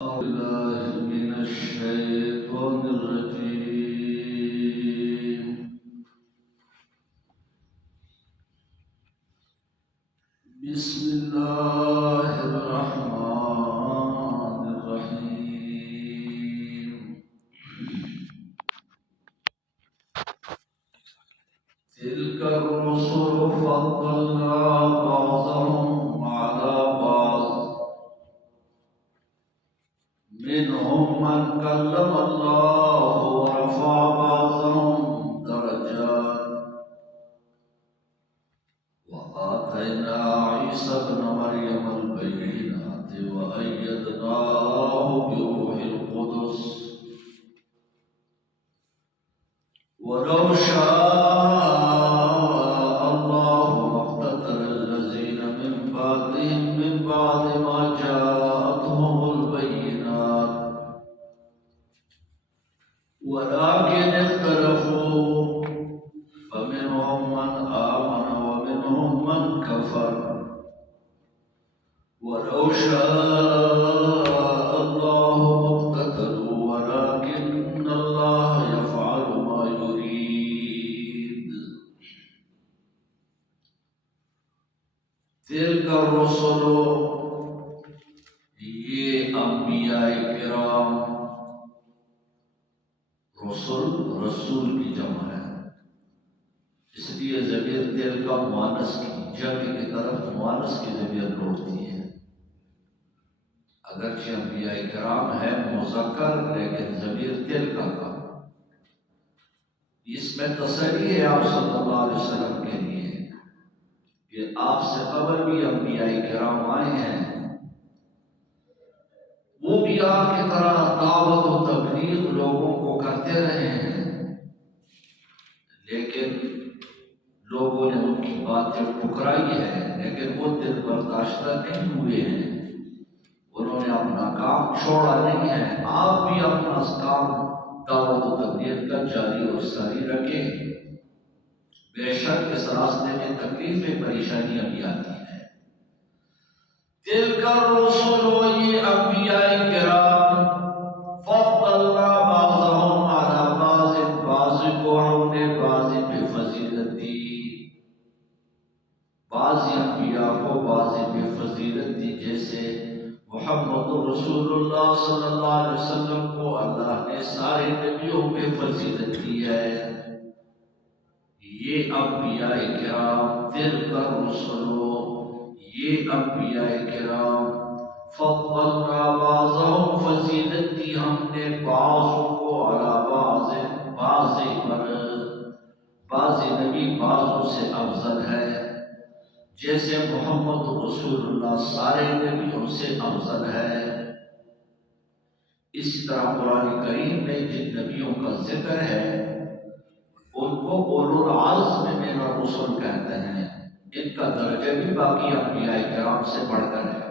بالله من الشيطان الرجيم. بسم الله الرحمن الرحيم. تلك الرسل فضلنا بعضهم على بعض منهم من كلم الله ورفع بعضهم درجات وآتينا عيسى ابن مريم البينات وأيدناه بروح القدس ولو شاء الله ما اقتتل الذين من بعدهم من بعد ما جاءتهم البينات ولكن اختلفوا فمنهم من آمن ومنهم من كفر ولو شاء الله ما اقتتلوا ولكن الله يفعل ما يريد. تلك الرسل یہ انبیاء کرام، رسول کی جمع ہے، اس لیے ضمیر تل کا مؤنث کی جمع کی طرف مؤنث کی ضمیر لوٹتی ہے۔ اگرچہ انبیاء کرام ہے مذکر لیکن ضمیر تل کا اس میں تسلی ہے آپ صلی اللہ علیہ وسلم کے لیے کہ آپ سے قبل بھی انبیاء کرام آئے ہیں، وہ بھی آپ کی طرح دعوت و تبلیغ لوگوں کو کرتے رہے ہیں، لیکن لوگوں نے ان کی باتیں ٹھکرائی ہے، لیکن وہ دل برداشتہ نہیں ہوئے ہیں، انہوں نے اپنا کام چھوڑا نہیں ہے۔ آپ بھی اپنا کام دعوت و تبلیغ کا جاری اور ساری رکھیں، بے شک اس راستے میں تکلیفیں پریشانیاں بھی آتی ہیں۔ تلک الرسل، یہ انبیاء کرام، فضلنا بعضهم على بعض، بعض کو ہم نے بعض پہ فضیلت دی، بعض انبیاء کو بعض پہ فضیلت دی، جیسے محمد رسول اللہ صلی اللہ علیہ وسلم کو اللہ نے سارے نبیوں پہ فضیلت دی ہے۔ یہ انبیاء کرام، تلک الرسل، یہ انبیاء کرام، فضلنا بعضهم، فضیلت دی ہم نے بعضوں کو علی بعض، بعض پر، بعض نبی بعضوں سے افضل ہے، جیسے محمد رسول اللہ سارے نبیوں سے افضل ہے۔ اسی طرح قرآن کریم میں جن نبیوں کا ذکر ہے ان کو اولو العزم من الرسل کہتے ہیں، ان کا درجہ بھی باقی انبیاء کرام سے بڑھ کر ہے۔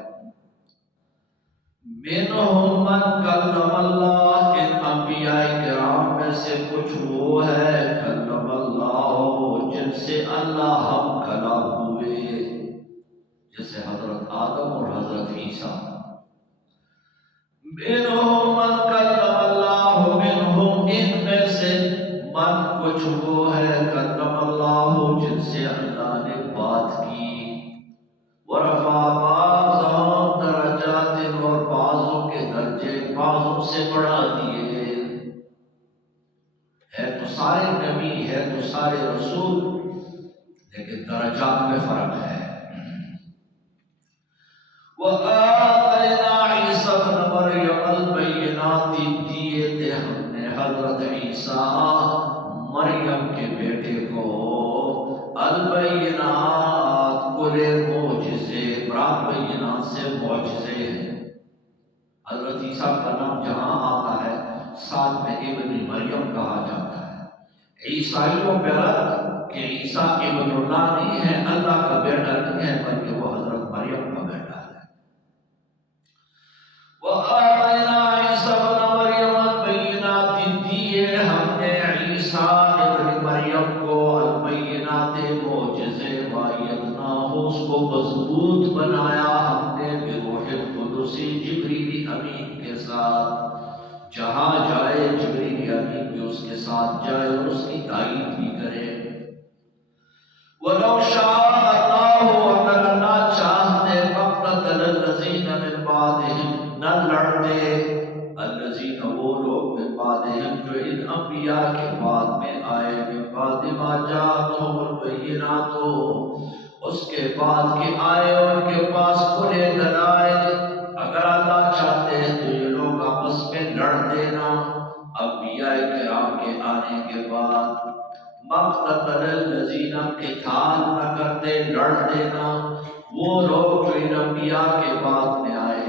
منہم من کلم اللہ، ان انبیاء کرام میں سے کچھ وہ ہے کلم اللہ، جن سے اللہ ہم کلام ہوئے، جیسے حضرت آدم اور حضرت عیسیٰ۔ منہم من کلم اللہ، منہم ان میں سے من کچھ وہ ہے کلم اللہ، جن سے اللہ نے بات کی، ورفع بعضهم درجات، اور بعضوں کے درجے بعضوں سے بڑھا دیے۔ ہے تو سارے نبی، ہے تو سارے رسول، لیکن درجات میں فرق ہے۔ وَآتَيْنَا عِيسَى ابْنَ مَرْيَمَ الْبَيِّنَاتِ، دیے تھے ہم نے حضرت عیسیٰ مریم کے بیٹے کو البینات، کھلے معجزے، برات بینات سے معجزے ہیں۔ حضرت عیسیٰ کا نام جہاں آتا ہے ساتھ میں ابن مریم کہا جاتا ہے۔ عیسائیوں پہ رد کہ عیسیٰ ابن اللہ نہیں ہے، اللہ کا بیٹا نہیں ہے، بلکہ وہ حضرت مریم کا بیٹا ہے۔ وَآتَيْنَا عِيسَى ابْنَ مَرْيَمَ الْبَيِّنَاتِ، دیے ہم نے عیسیٰ ابن مریم کو البینات، معجزے، وَأَيَّدْنَاهُ، اس کو مضبوط بنایا ہم نے بروح القدس، جبریل امین کے ساتھ، جہاں جائے جبریل امین بھی اس کے ساتھ جائے اور اس کی تائید بھی کرے۔ وَلَوْ شَاءَ اللَّهُ، اگر اللہ چاہتے، مَقْتَتَلَ الَّذِينَ مِن بَعْدِهِمْ، نہ لڑتے الذین وہ لوگ من بعدہم جو ان انبیاء کے بعد میں آئے، من بعد ما جاءتہم البینات، اس کے بعد کہ آئے ان کے پاس کھلے دلائل۔ اگر اللہ چاہتے ہیں تو یہ لوگ آپس میں لڑ دینا انبیاء کرام کے آنے کے بعد۔ مقتتل الذین، قتال نہ کرتے، لڑ دینا وہ لوگ جو ان انبیاء کے بعد میں آئے،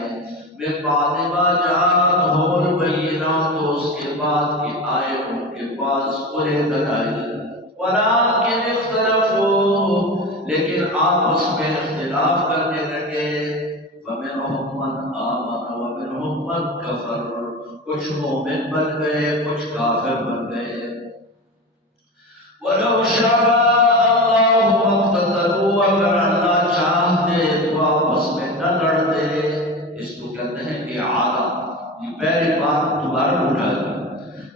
من بعد ما جاءتہم البینات، اس کے بعد کہ آئے ان کے پاس کھلے دلائل۔ ولکن اختلفوا، لیکن آپس میں اختلاف کرنے لگے۔ فمنہم من آمن ومنہم من کفر، کچھ مومن بن گئے کچھ کافر بن گئے۔ وَلَوْ شَاءَ اللَّهُ مَا اقْتَتَلُوا، اگر اللہ چاہتے تو آپس میں نہ لڑتے۔ اس کو کہتے ہیں اعادہ، یہ پہلی بات دوبارہ اٹھا دی۔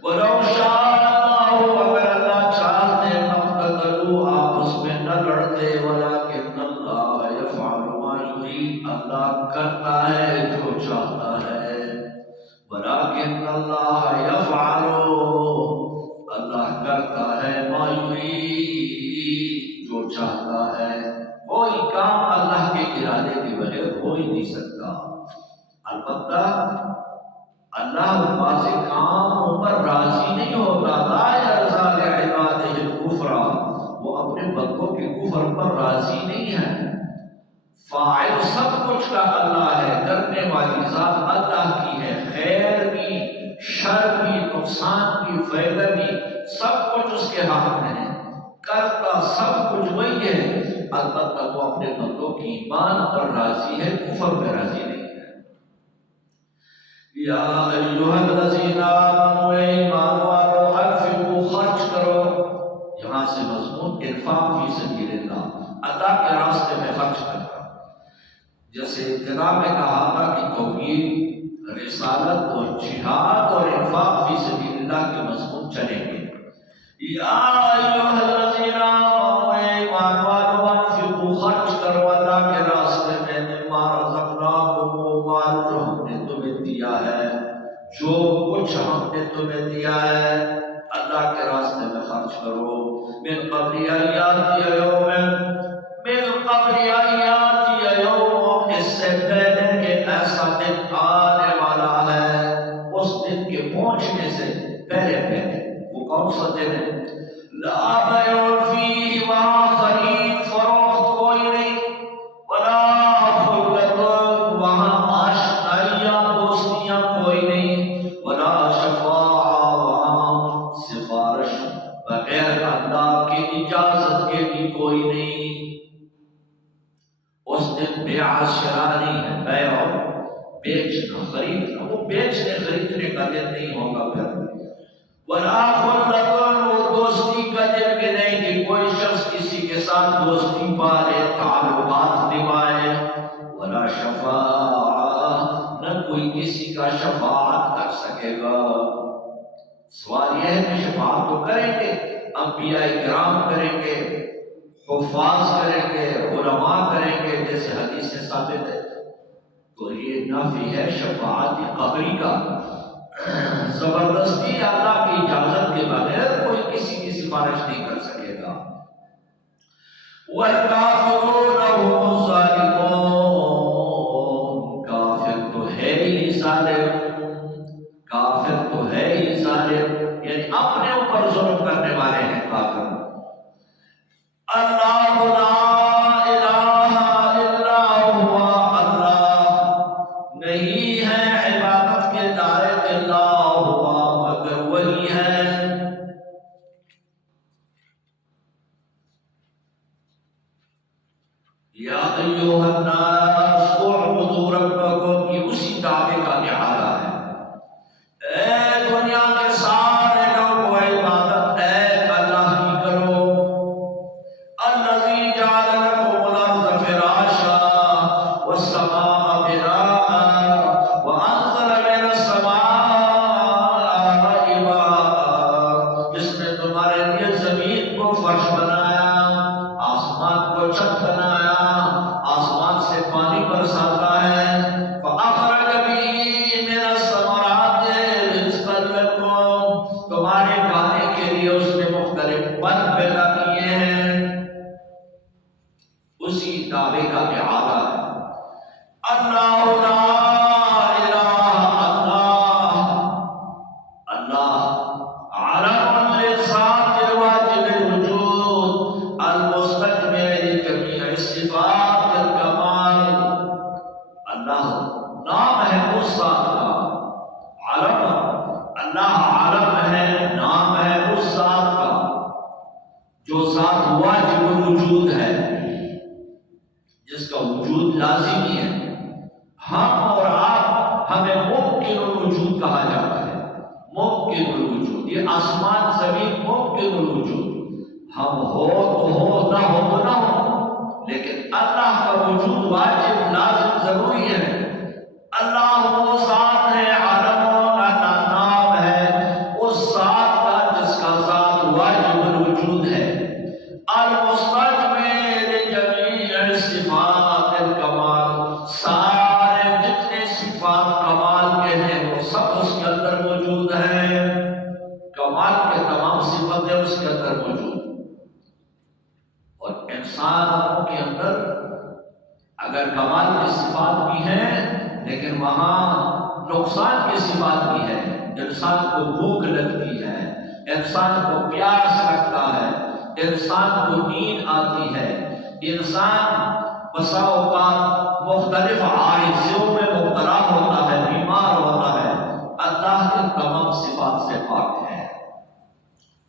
وَلَوْ شَاءَ اللَّهُ، اگر اللہ چاہتے، مَا اقْتَتَلُوا، آپس میں نہ لڑتے۔ وَلَٰكِنَّ اللَّهَ يَفْعَلُ مَا يُرِيدُ، اللہ کرتا ہے جو چاہتا ہے۔ وَلَٰكِنَّ اللَّهَ يَفْعَلُ، اللہ کرتا ہے ما یرید، جو چاہتا ہے۔ کوئی کام اللہ کے ارادے کے بغیر ہو ہی نہیں سکتا۔ البتہ اللہ بعض کاموں پر راضی نہیں ہوتا، لا یرضیٰ لعبادہ الکفر، وہ اپنے بندوں کے کفر پر راضی نہیں ہے۔ فاعل سب کچھ کا اللہ ہے، کرنے والی ذات اللہ کی ہے، خیر بھی شر بھی نقصان بھی فائدہ بھی سب کچھ اس کے ہاتھ میں ہے، کرتا سب کچھ وہی ہے۔ البتہ وہ اپنے بندوں کی ایمان پر راضی ہے، کفر پہ راضی نہیں ہے۔ یا ایھا الذین آمنوا، ایمان والو، انفقوا، خرچ کرو۔ یہاں سے مضمون انفاق فی سبیل اللہ، اللہ کے راستے میں خرچ کرنا۔ جیسے ابتدا میں کہا تھا کہ توحید، رسالت اور جہاد اور انفاق فی سبیل اللہ کے مضمون چلیں گے۔ یا ایھا الذین آمنوا، ایمان والو، انفقوا، خرچ کرو اللہ کے راستے میں، مما رزقناکم، وہ مال جو ہم نے تمہیں دیا ہے، جو کچھ ہم نے تمہیں دیا ہے اللہ کے راستے میں خرچ کرو۔ من قبل ان یاتی یوم، من قبل ان یاتی یوم، اس سے پہلے کہ ایسا دن آنے والا ہے، اس دن کے پہنچنے سے پہلے پہلے۔ وہ کون سا دن ہے؟ لا بیع فیہ، وہاں خرید فروخت کوئی نہیں، ولا خلۃ، وہاں آشنائیاں دوستیاں کوئی نہیں، ولا شفاعہ، وہاں سفارش بغیر اللہ کی اجازت کے بھی کوئی نہیں۔ اس دن بیع شرع نہیں ہے، بیع بیچنا خریدنا، وہ بیچنے خریدنے کا دن نہیں ہوگا پھر۔ ولا خلۃ، وہ دوستی کا دن بھی نہیں کہ کوئی شخص کسی کے ساتھ دوستی پالے، تعلقات نبھائے۔ ولا شفاعہ، نہ کوئی کسی کا شفاعت کر سکے گا۔ سوال یہ ہے کہ شفاعت تو کریں گے، انبیاء کرام کریں گے، حفاظ کریں گے، علماء کریں گے، جیسے حدیث سے ثابت ہے، تو یہ نفی ہے شفاعت قبری کا۔ زبردستی اللہ کی اجازت کے بغیر کوئی کسی کی سفارش نہیں کر سکے گا۔ والکافرون هم الظالمون، کافر تو ہے ہی ظالم، کافر تو ہے ہی ظالم، یعنی اپنے اوپر ظلم کرنے والے ہیں کافر۔ اللہ لا الہ الا ہوا، اللہ نہیں ہے عبادت کے لائق الا ہوا، مگر وہی ہے۔ یا ایھا الناس اعبدوا ربکم، یہ اسی دعوے کا اعادہ ہے۔ اے دنیا کے سارے لوگ عبادت ایک اللہ کی کرو۔ اللہ عالم ہے، نام ہے اس ذات کا جو ذات واجب الوجود ہے، جس کا وجود لازمی ہے۔ ہم اور آپ ہمیں ممکن الوجود کہا جاتا ہے، ممکن الوجود، یہ آسمان زمین ممکن الوجود، ہم ہو تو ہو، نہ ہو تو نہ ہو، لیکن اللہ کا وجود واجب لازم ضروری ہے۔ اللہ وہ ذات ہے، عالموں کا نام ہے اس ذات کا جس کا ذات واجب الوجود ہے، المستجمع لجمیع صفات الکمال، سارے جتنے صفات کمال کے ہیں وہ سب اس کے اندر موجود ہیں، کمال کے تمام صفتیں اس کے اندر موجود۔ اور انسانوں کے اندر اگر کمال کی صفات بھی ہیں لیکن وہاں نقصان کی صفات بھی ہے۔ انسان کو بھوک لگتی ہے، انسان کو پیاس لگتا ہے، انسان کو نیند آتی ہے، انسان بسا اوقات مختلف عارضیوں میں مبتلا ہوتا ہے، بیمار ہوتا ہے۔ اللہ کے تمام صفات سے پاک ہے،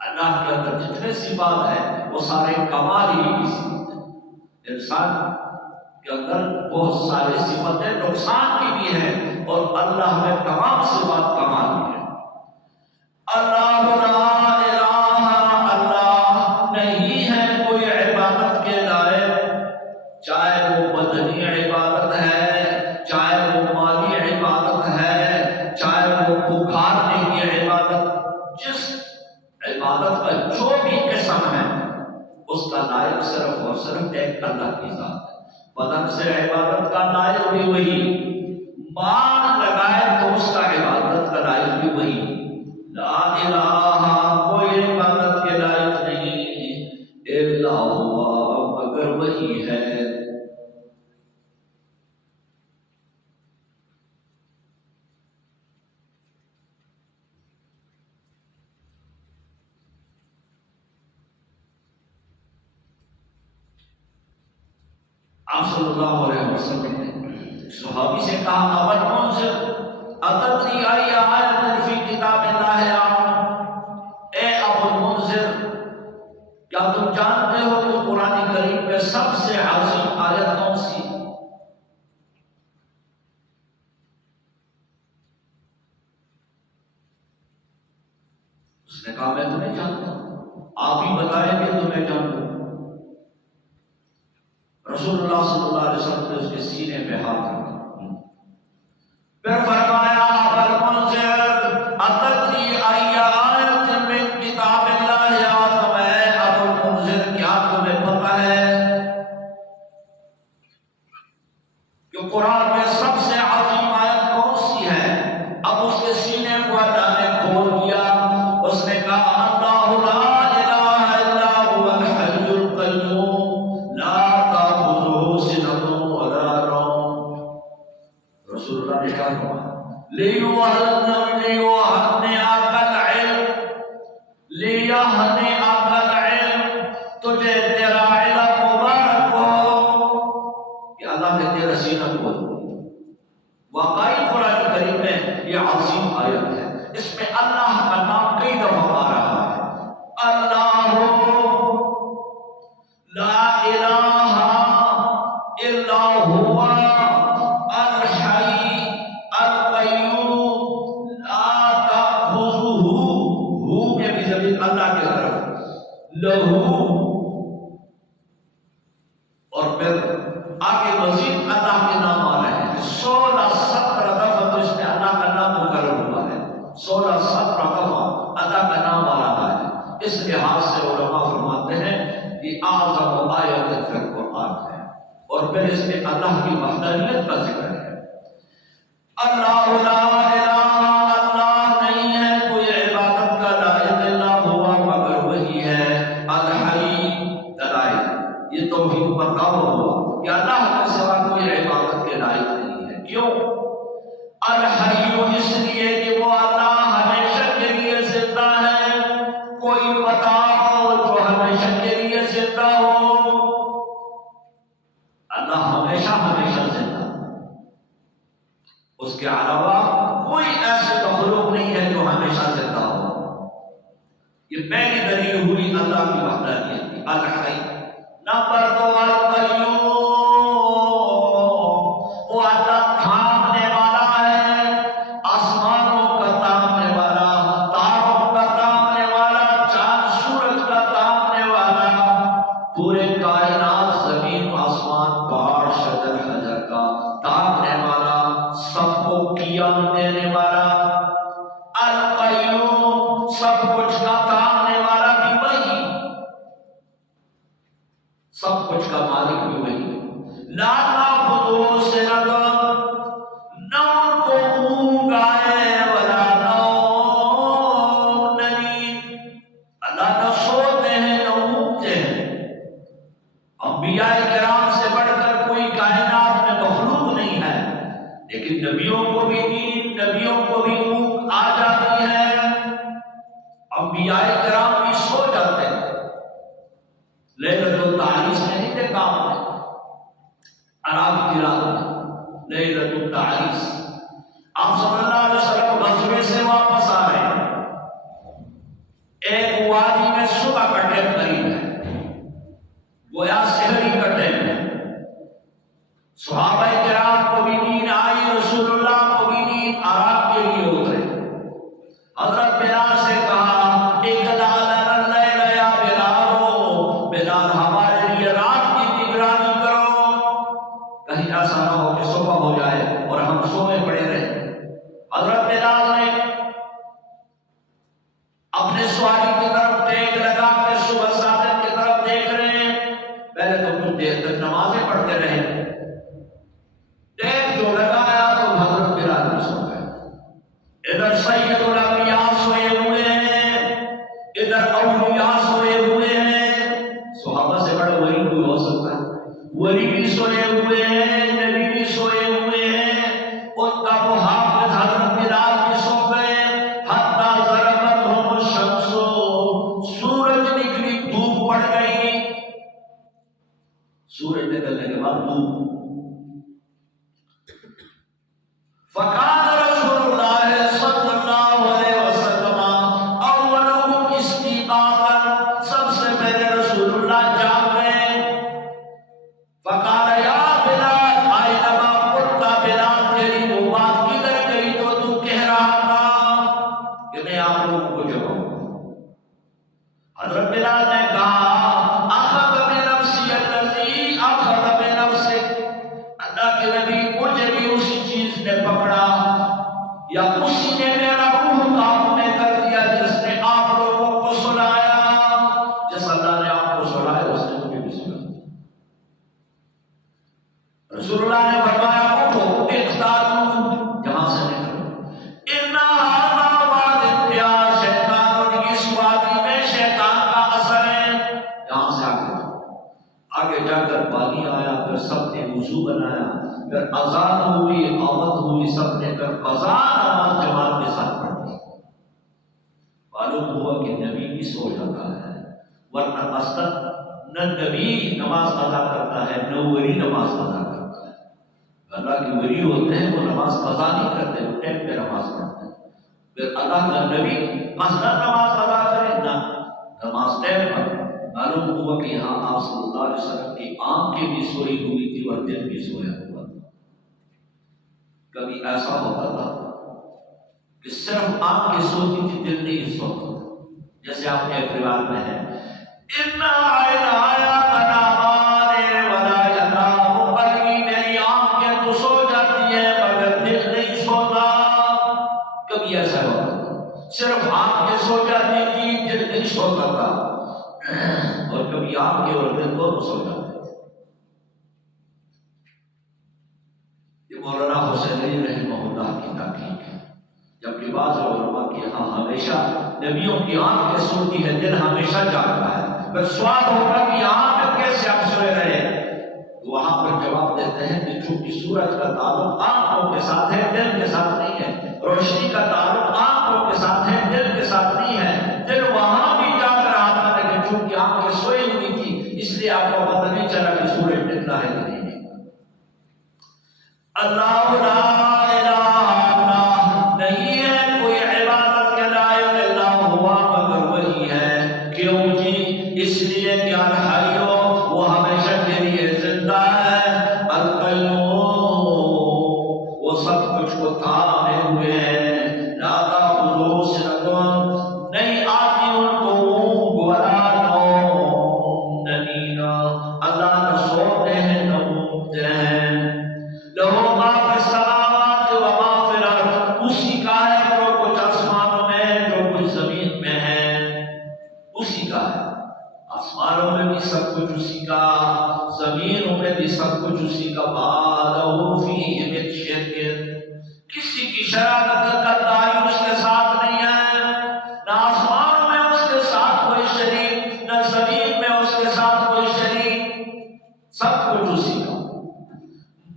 اللہ کے اندر جتنے صفات ہیں وہ سارے کمال ہی کی صفات ہیں۔ انسان کے اندر بہت سارے صفتیں نقصان کی بھی ہیں اور اللہ میں تمام صفات کمال بھی ہیں۔ اللہ لا الہ، اللہ نہیں ہے کوئی عبادت کے لائق، چاہے وہ بدنی عبادت ہے، چاہے وہ مالی عبادت ہے، چاہے وہ پکارنے کی عبادت، جس عبادت کا جو بھی قسم ہے اس کا لائق صرف اور صرف ایک اللہ کی ذات ہے۔ بدن سے عبادت کا لائق بھی وہی، مال لگائے تو اس کا عبادت کا لائق بھی وہی۔ لا الہ، کوئی عبادت کے لائق نہیں الا ہوا، مگر وہی ہے۔ آپ صلی اللہ علیہ وسلم نے صحابی سے کہا، ابا المنذر اتدری ای آیت فی کتاب اللہ، اے ابو المنذر کیا تم جانتے ہو کہ قرآن کریم میں سب سے عظیم آیت کون سی؟ اس نے کہا میں تمہیں جانتا ہوں، آپ ہی بتائیں گے تو میں جانتا ہوں۔ رسول اللہ صلی اللہ علیہ وسلم نے اس کے سینے پہ ہاتھ رکھا، پھر فرمایا ابا المنذر اتدری ای آیت من کتاب اللہ اعظم، اے ابو المنذر کیا تمہیں پتہ ہے کہ قرآن میں سب سے عظیم آیت کون سی ہے؟ اب اس کے سینے کو اللہ نے کھول دیا، اس نے کہا اللہ لا الہ الا هو الحی القیوم لا تأخذه سنۃ ولا نوم۔ رسول اللہ نے کہا تجھے تیرا علم مبارک ہو کہ اللہ نے تیرا سینہ کھول دیا۔ واقعی قرآن کریم میں یہ عظیم آیت ہے، اس میں اللہ کا نام کئی دفعہ آ رہا ہے، اللہ لا الہ الا هو الحی القیوم لا تأخذہ، ہو میں بھی ضمیر اللہ کی طرف، لہو، اور پھر آگے مزید اللہ کے نام آ رہے ہیں، 16-17 دفعہ تو اس میں اللہ کا نام مقرر ہوا ہے، 16-17 دفعہ اللہ کا نام آ رہا ہے۔ اس لحاظ سے علماء فرماتے ہیں یہ اعظم آیت فی القرآن ہے، اور پھر اس میں اللہ کی وحدانیت کا ذکر ہے۔ اللہ لا الہ، اللہ نہیں ہے کوئی عبادت کا لائق الا ہوا، مگر وہی ہے، الحی، دلائل، یہ توحید پر دعویٰ ہوا کہ اللہ کے سوا کوئی عبادت کے لائق نہیں ہے۔ کیوں؟ الحی، اس لیے کہ وہ اللہ ہمیشہ کے لیے زندہ ہے، کوئی بتاؤ جو ہمیشہ کے لیے زندہ ہو؟ اللہ ہمیشہ زندہ، اس کے علاوہ اللہ کی وحدانیت کی. الحی. نمبر 2 القیوم، وہ اللہ تھامنے والا ہے، آسمانوں کا تھامنے والا، تاروں کا تھامنے والا، چاند سورج کا تھامنے والا، پورے کائنات زمین آسمان پہاڑ شجر حجر کا تھامنے والا، سب کو قیام دینے والا. القیوم، سب کچھ کا تھامنے والا بھی وہی، سب کچھ کا مالک بھی وہی. لا تأخذہ سنۃ، نہ ان کو اونگ آئے، ولا نوم، نہ نیند. اللہ نہ سوتے ہیں نہ اونگتے ہیں. انبیاء کرام سے بڑھ کر کوئی کائنات میں مخلوق نہیں ہے، لیکن نبیوں کو بھی نیند، نبیوں کو بھی اونگ آ جاتی ہے. انبیاء کرام بھی سو جاتے ہیں. لیلۃ التعریس میں نہیں دیکھا آپ نے، عرب کی رات میں لیلۃ التعریس، آپ صلی اللہ علیہ وسلم غزوے سے واپس آ رہے ہیں. ایک وادی میں صبح کا ٹائم قریب ہے، گویا سحری کا ٹائم ہے. صحابہ کرام کو بھی نیند آئی، رسول اللہ کو بھی نیند آرام کے لیے اترے. حضرت بلال سے کہا اقلع لنا اللیل یا بلال، بلال ہمارے لیے رات کی نگرانی کرو، کہیں ایسا نہ ہو کہ صبح ہو جائے اور ہم سوئے پڑے رہیں. حضرت بلال نے اپنے سواری کی طرف ٹیک لگا کے صبح صادق کی طرف دیکھ رہے ہیں. پہلے تو کچھ دیر تک نمازیں پڑھتے رہے، ٹیک جو لگایا تو حضرت بلال بھی سو گئے. ادھر سید الانبیاء سوئے ہوئے ہیں، ادھر اولیاء سوئے ہوئے ہیں. صحابہ سے بڑا ولی کوئی ہو سکتا ہے؟ ولی بھی سوئے ہوئے ہیں، نبی بھی سوئے ہوئے ہیں. ان کا محافظ حضرت بلال بھی سو گئے. حتی ضربتہم الشمس، سورج نکلی، دھوپ پڑ گئی. سورج نکلنے کے بعد دھوپ. فقال رسول اللہ صلی اللہ علیہ وسلم اولهم استيقاظا، سب سے پہلے رسول اللہ جاگ گئے. فقال یا بلال اینما قلت، بلال تیری وہ بات کدھر گئی جو تو کہہ رہا تھا کہ میں آپ لوگوں کو جگاؤں. حضرت بلال نے کہا اخذ بنفسی الذی اخذ بنفسک، اللہ کے نبی مجھے بھی اسی چیز نے پکڑا، یا اسی نے میرا روح کام میں کر دیا جس نے آپ لوگوں کو سلایا. جس اللہ نے آپ کو سلایا اس نے مجھے بھی سلایا. رسول اللہ نے فرمایا اٹھو، اقتالوا، یہاں سے نکلو. ان ھذا واد یا شیطان، اس وادی میں شیطان کا اثر ہے. یہاں سے آگے جا کر پانی آیا، پھر سب نے وضو بنایا، پھر اذان ہوئی، آمد ہوئی، سب نے پھر قضا نماز جماعت کے ساتھ پڑھ دی. معلوم ہوا کہ نبی بھی سو جاتا ہے، ورنہ اصلاً نہ نبی نماز ادا کرتا ہے نہ ولی نماز ادا کرتا ہے. اللہ کے ولی ہوتے ہیں وہ نماز قضا نہیں کرتے، وہ ٹائم پہ نماز پڑھتے ہیں. پھر اللہ کا نبی اصلاً نماز ادا کرے نہ نماز ٹائم پر. معلوم ہوا کہ یہاں آپ صلی اللہ علیہ وسلم کی آنکھیں بھی سوئی ہوئی تھی اور دل بھی سویا ہوا تھا. کبھی ایسا ہوتا تھا کہ صرف آنکھیں سوتی تھی، دل نہیں سوتا تھا. جیسے آپ کے ایک روایت میں ہے اِنَّ عَيْنَايَ تَنَامَانِ وَلَا يَنَامُ قَلْبِي، میری آنکھیں تو سو جاتی ہیں مگر دل نہیں سوتا. کبھی ایسا ہوتا تھا صرف آنکھیں سو جاتی تھی، دل نہیں سوتا تھا. اور کبھی آنکھیں اور دل دونوں سو جاتے تھے. یہ مولانا حسین علی رحمہ اللہ کی تحقیق ہے. جبکہ بعض علماء کے یہاں ہمیشہ نبیوں کی آنکھیں سوتی ہے، دل ہمیشہ جاگتا ہے. پھر سوال ہوگا کہ آنکھ کیسے آپ سوئے رہے؟ وہاں پر جواب دیتے ہیں کہ چونکہ سورج کا تعلق آنکھوں کے ساتھ ہے، دل کے ساتھ نہیں ہے. روشنی کا تعلق آنکھوں کے ساتھ ہے، دل کے ساتھ نہیں ہے. دل وہاں بھی جاگ رہا تھا لیکن چونکہ آنکھیں سوئی ہوئی تھی اس لیے آپ کو پتہ نہیں چلا کہ سورج نکلا ہے کہ نہیں. اللہ لا الہ الا نہیں ہے کوئی عبادت کے لائق الا ہوا مگر وہی ہے. کیوں جی؟ اس لیے کہ الحیو وہ ہمیشہ کے لیے زندہ ہے، القیوم وہ سب کچھ کو تھامے ہوئے ہیں، لا تأخذہ سنۃ نہیں آتی ان کو اونگ ولا نوم، نہ نینا، اللہ نہ سوتے ہیں نہ اونگتے ہیں، لہو ما فی السماوات و ما فی الارض، اسی کا ہے جو کچھ آسمانوں میں ہے جو کچھ زمین میں ہے، اسی کا ہے، آسمانوں میں بھی سب کچھ اسی کا، زمینوں میں بھی سب کچھ اسی کا، ما لہ فیہ من شرک، کسی کی شراکت کرداری اس کے ساتھ نہیں ہے، نہ آسمانوں میں اس کے ساتھ کوئی شریک، نہ زمین میں اس کے ساتھ کوئی شریک، سب کچھ اسی کا۔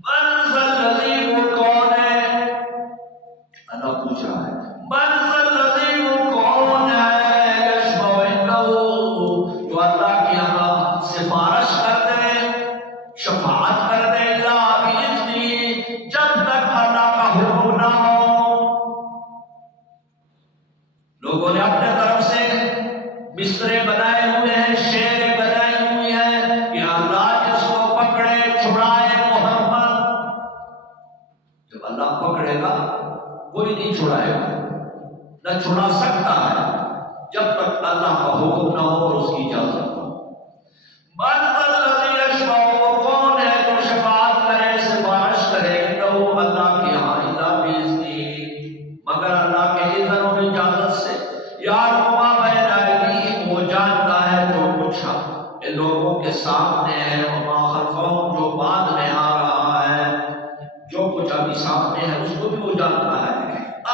من ذا الذی، وہ کون ہے؟ اللہ پوچھ رہا ہے، من ذا الذی، وہ کون ہے؟ یشفع عنہ، جو اللہ کے یہاں سفارش کر دے، شفاعت کر دے، الا بإذنہ، جب تک اللہ کا حکم نہ ہو۔ لوگوں نے اپنے طرف سے بسترے بنائے ہوئے ہیں، شیریں بنائی ہوئی ہیں کہ اللہ جس کو پکڑے چھڑائے محمد، جب اللہ پکڑے گا کوئی نہیں چھڑائے گا، نہ چھڑا سکتا ہے جب تک اللہ کا حکم نہ ہو اور اس کی اجازت ہو۔ من ذا الذی یشفع، وہ کون ہے جو شفاعت کرے، سفارش کرے، عنہ اللہ کے یہاں، الا بإذنہ، مگر اللہ کے اذن و اجازت سے، یعلم ما بین ایدیہم، وہ جانتا ہے جو کچھ ان لوگوں کے سامنے ہے، وما خلفہم، جو بعد میں آ رہا ہے، جو کچھ ابھی سامنے ہے اس کو بھی وہ جانتا ہے،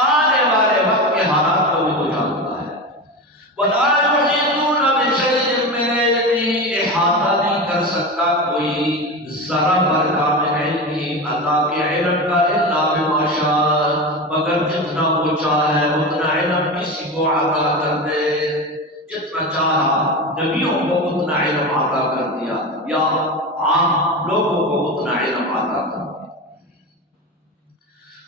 آنے والے وقت کے حالات کو بھی وہ جانتا ہے۔ وَلَا يُحِيطُونَ بِشَيْءٍ مِّنْ عِلْمِهِ، احاطہ نہیں کر سکتا کوئی ذرہ بھر کا من علمہ، اللہ کے علم کا، الا بما شاء، مگر جتنا وہ چاہے اتنا علم کسی کو عطا کر دے، جتنا چاہا نبیوں کو اتنا علم عطا کر دیا، یا عام لوگوں کو اتنا علم عطا کر دیا۔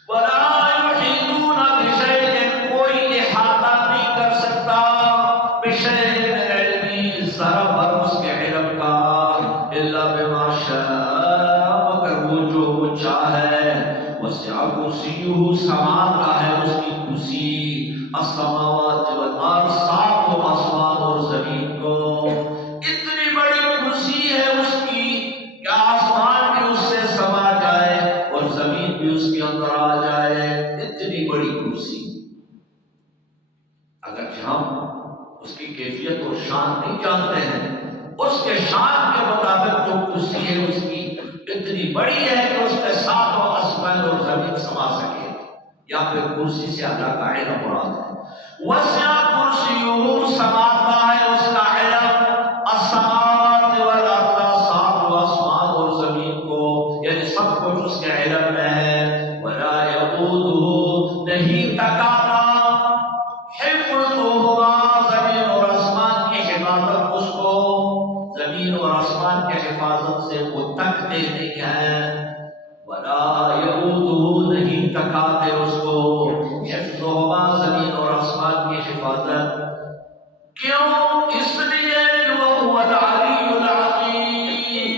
وَلَا يُحِيطُونَ بِشَيْءٍ، کوئی احاطہ نہیں کر سکتا، بِشَيْءٍ مِّنْ عِلْمِهِ، ذرا بھر اس کے علم کا، الا بما شاء، مگر وہ جو وہ چاہے، وسع کرسیہ، سما کا ہے اس کی کرسی، السماوات والارض، ساتوں آسمان اور زمین کو، اتنی بڑی کرسی ہے اس کی کہ آسمان بھی اس سے سما جائے اور زمین بھی اس کے اندر آ جائے، اتنی بڑی کرسی۔ اگرچہ ہم اس کی کیفیت اور شان نہیں جانتے ہیں، اس کے شان کے مطابق جو کرسی ہے اس کی اتنی بڑی ہے کہ اس کے ساتھ آسمان اور زمین سما سکے، یا پھر کرسی سے اللہ کا علم مراد ہے۔ وسع کرسیہ، سماتا ہے اس کا علم، السماوات والارض، سات آسمان اور زمین کو، یعنی سب کچھ اس کے علم میں ہے۔ ولا یؤودہ، نہیں تکاتا، حفظہما، زمین اور آسمان کی حفاظت، اس کو زمین اور آسمان کی حفاظت سے وہ تکتے نہیں ہیں، ولا یؤودہ، نہیں تکاتے اس کو، حفظہما، زمین اور آسمان کی حفاظت، کیوں؟ اس لیے کہ وہ العلی العظیم،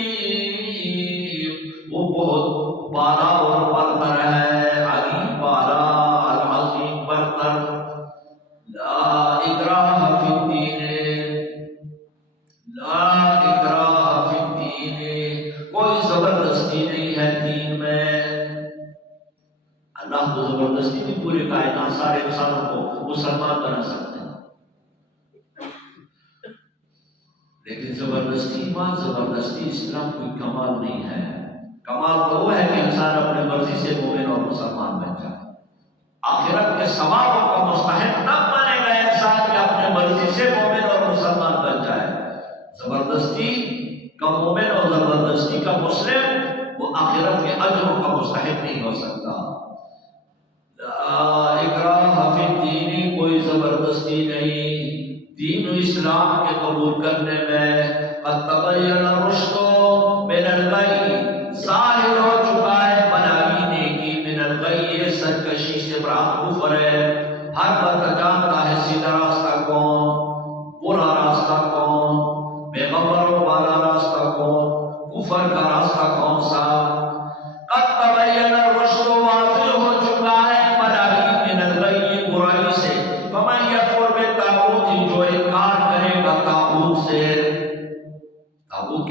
وہ بہت بالا اور برتر ہے، علی بالا، العظیم برتر۔ لا اکراہ فی الدین، لا اکراہ فی الدین، کوئی زبردستی نہیں ہے دین میں۔ اللہ تو زبردستی بھی پورے کائنات سارے انسانوں کو مسلمان بنا سکتے ہیں، لیکن زبردستی اسلام کوئی کمال نہیں ہے۔ کمال تو وہ ہے کہ انسان اپنے مرضی سے مومن اور مسلمان بن جائے۔ آخرت کے ثوابوں کا مستحق تب بنے گا انسان کہ اپنے مرضی سے مومن اور مسلمان بن جائے۔ زبردستی کا مومن اور زبردستی کا مسلم وہ آخرت کے اجروں کا مستحق نہیں ہو سکتا۔ لا اکراہ فی الدین، کوئی زبردستی نہیں دین و اسلام کے قبول کرنے میں۔ قد تبین الرشد من الغی، ظاہر ہو چکا ہے بھلائی نیکی، من الغی، سرکشی سے برات کفر ہے۔ ہر بندہ جانتا ہے سیدھا راستہ کون، برا راستہ کون،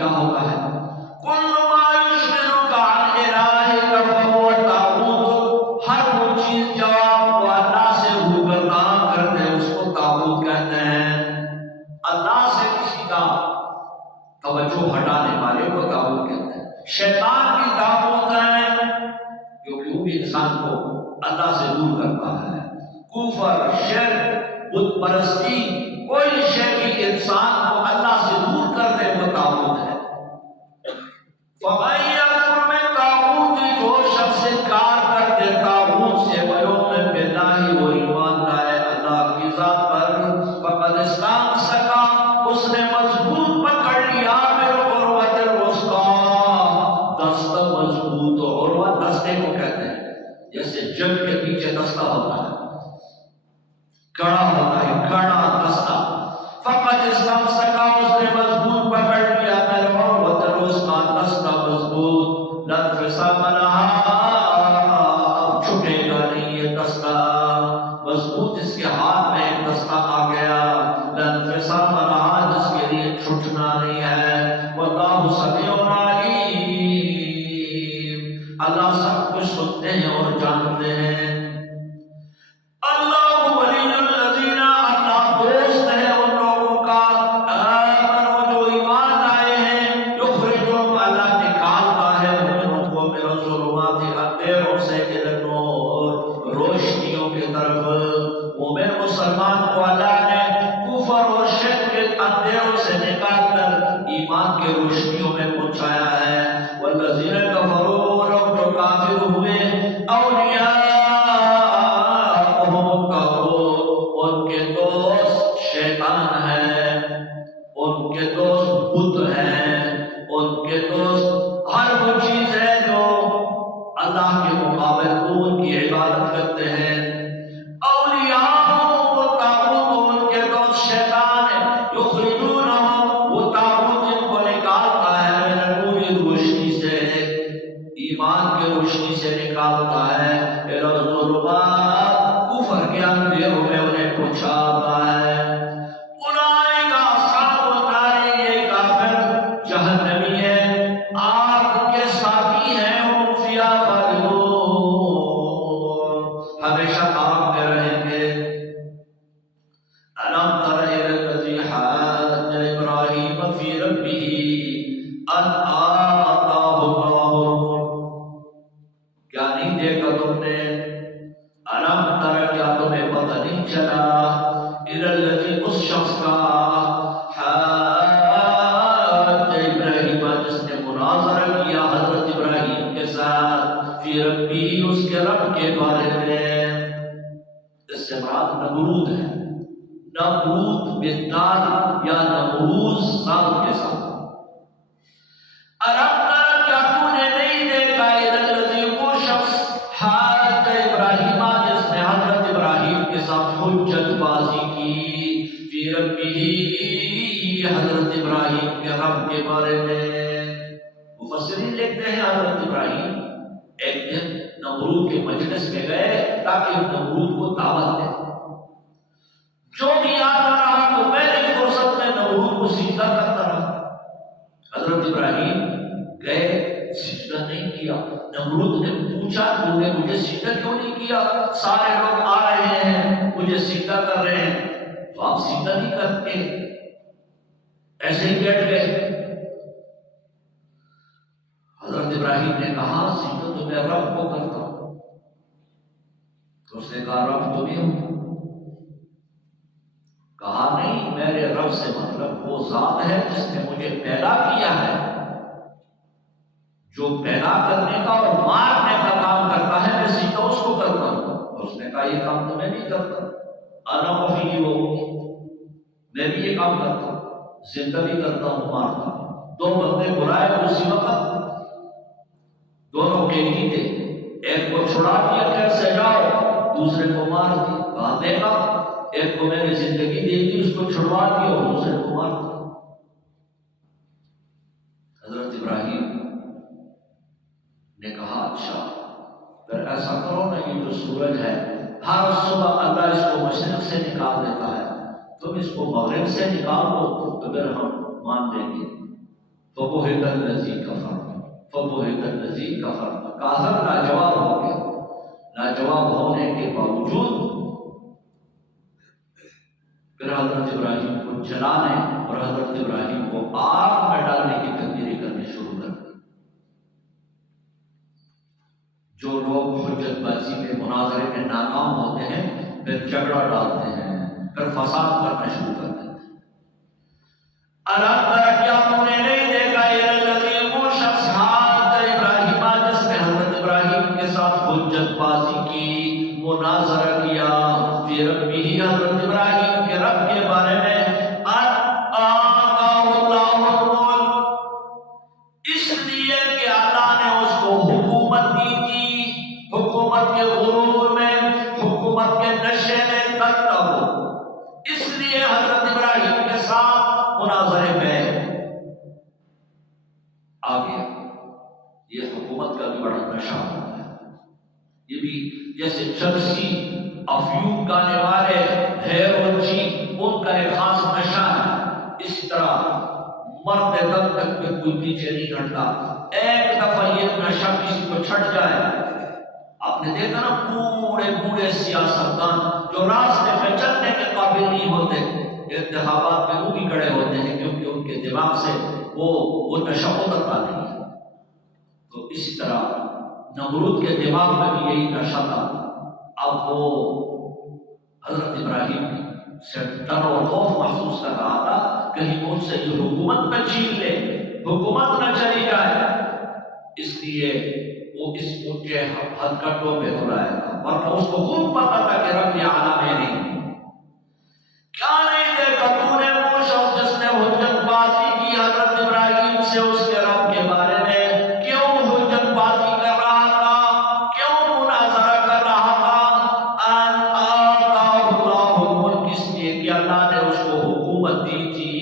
کیا ہوتا ہے؟ کل ما یشغلک عن الہک فہو طاغوت، ہر وہ چیز جو آپ کو اللہ سے روگردان کر دے اس کو طاغوت کہتے ہیں۔ اللہ سے کسی کا توجہ ہٹانے والے کو طاغوت کہتے ہیں۔ شیطان بھی طاغوت ہے کیونکہ وہ بھی انسان کو اللہ سے دور کرتا ہے۔ کفر، شرک، بت پرستی، کوئی شے بھی انسان کو اللہ سے دور کر دے وہ طاغوت ہے۔ فَمَن يَكْفُرْ بِالطَّاغُوتِ، جو شخص انکار کر دے طاغوت سے، وَيُؤْمِن بِاللَّهِ، وہ ایمان لائے اللہ کی ذات پر، فَقَدِ اسْتَمْسَكَ، اس نے مضبوط پکڑ لیا بِالْعُرْوَةِ الْوُثْقَىٰ، دستہ مضبوط، عروہ دستے کو کہتے ہیں، جیسے جنگ کے پیچھے دستہ ہوتا ہے، کڑا ہوتا ہے، کڑا دستہ۔ فقط استمسک، اس نے مضبوط پکڑ لیا بالعروۃ الوثقیٰ، دستہ مضبوط، لا انفصام لہا، اب چھٹے گا نہیں یہ دستہ، مضبوط اس کے ہاتھ میں ایک دستہ آ گیا، لا انفصام لہا، جس کے لیے چھٹنا نہیں ہے۔ واللہ سمیع علیم، اللہ سب کچھ سنتے ہیں اور جانتے ہیں۔ مسلمان کو اللہ نے کفر اور شرک کے اندھیروں سے نکال کر ایمان کے روشنیوں میں پہنچایا ہے۔ والذین کفروا، لوگ جو کافر ہوئے، اولیاء ان کے دوست شیطان ہیں، ان کے دوست بت ہیں، ان کے دوست ہر وہ چیز ہے جو اللہ کے مقابل ان کی عبادت کرتے ہیں۔ نمرود ہے، نمرود بالدال یا نمروز نام کے ساتھ۔ ارب تر، کیا تو نے نہیں دیکھا الذی، وہ شخص حاج ابراہیم، جس نے حضرت ابراہیم کے ساتھ حجت بازی کی، فی ربہ، حضرت ابراہیم کے رب کے بارے میں۔ مفسرین لکھتے ہیں حضرت ابراہیم ایک دن نمرود کے مجلس میں گئے تاکہ نمرود کو دعوت دیں۔ جو بھی آتا رہا تو پہلے فرصت میں نمرود کو سجدہ کرتا رہا۔ حضرت ابراہیم گئے، سجدہ نہیں کیا۔ نمرود نے پوچھا تو نے مجھے سجدہ کیوں نہیں کیا؟ سارے لوگ آ رہے ہیں، مجھے سجدہ کر رہے ہیں، تو آپ سجدہ نہیں کرتے، ایسے ہی بیٹھ گئے۔ حضرت ابراہیم نے کہا سجدہ تو میں رب کو کرتا ہوں۔ تو اس نے کہا رب تو نہیں ہوں۔ کہا نہیں، میرے رب سے مطلب وہ ذات ہے جس نے مجھے پیدا کیا ہے، جو پیدا کرنے کا اور مارنے کا کام کرتا ہے، میں سیدھا اس کو کرتا ہوں۔ اور اس نے کہا یہ کام تو میں نہیں کرتا، انا وحی وہ، میں بھی یہ کام کرتا ہوں، زندہ بھی کرتا ہوں، مارتا ہوں۔ دو بندے برائے اسی وقت، دونوں قیدی تھے، ایک کو چھڑا دیا کیسے جاؤ، دوسرے کو مار دیا۔ کہا دیکھا، ایک کو میں نے زندگی دے دی، اس کو چھڑوا دیا، اور دوسرے کو مار دیا۔ حضرت ابراہیم نے کہا اچھا پھر ایسا کرو نا، یہ جو سورج ہے ہر صبح اللہ اس کو مشرق سے نکال دیتا ہے، تم اس کو مغرب سے نکال دو تو پھر ہم مان لیں گے۔ فبہت الذی کفر، فبہت الذی کفر، کافر لاجواب ہو گیا۔ لاجواب ہونے کے باوجود پھر حضرت ابراہیم کو جلانے اور حضرت ابراہیم کو آگ میں ڈالنے کی تدبیریں کرنی شروع کر دی۔ جو لوگ حجت بازی میں مناظرے میں ناکام ہوتے ہیں پھر جھگڑا ڈالتے ہیں، پھر فساد کرنا شروع کر دیتے ہیں۔ اللہ تعالیٰ کیا تم نے نہیں دیکھا وہ شخص ابراہیم جس نے حضرت ابراہیم کے ساتھ حجت بازی کی، مناظرہ کیا، پھر بھی حضرت ابراہیم کے رب کے بارے میں اس لیے کہ اللہ نے اس کو حکومت دی تھی، حکومت کے غرور میں، حکومت کے نشے میں تک نہ ہو، اس لیے حضرت ابراہیم کے ساتھ مناظرے میں آ گیا۔ یہ حکومت کا بھی بڑا نشہ ہوتا ہے، یہ بھی جیسے چرسی، افیون گانے والے، ہیروچی، ان کا ایک خاص نشہ ہے، اسی طرح مرتے دم تک میں کوئی پیچھے نہیں ہٹتا۔ ایک دفعہ یہ نشہ کسی کو چھٹ جائے، آپ نے دیکھا نا بوڑھے بوڑھے سیاستدان جو راستے میں چلنے کے قابل نہیں ہوتے، انتخابات میں وہ بھی کھڑے ہوتے ہیں کیونکہ ان کے دماغ سے وہ نشہ اترتا نہیں ہے۔ تو اسی طرح نمرود کے دماغ میں بھی یہی نشہ تھا۔ اب وہ حضرت ابراہیم سے ڈر اور خوف محسوس کر رہا تھا کہیں ان سے یہ حکومت نہ چھین لے، حکومت نہ چلی جائے، اس لیے وہ اس اونچے ہتھکڑوں میں دلایا تھا، ورنہ اس کو خوب پتا تھا کہ رب اعلیٰ میری۔ کیا نہیں دیکھا تو نے وہ شخص جس نے حجت بازی کی حضرت ابراہیم سے اس کے رب کے بارے میں؟ کیوں حجت بازی کر رہا تھا؟ کیوں مناظرہ کر رہا تھا؟ ان آتاہ اللہ الملک، اس لیے کہ اللہ نے اس کو حکومت دی تھی۔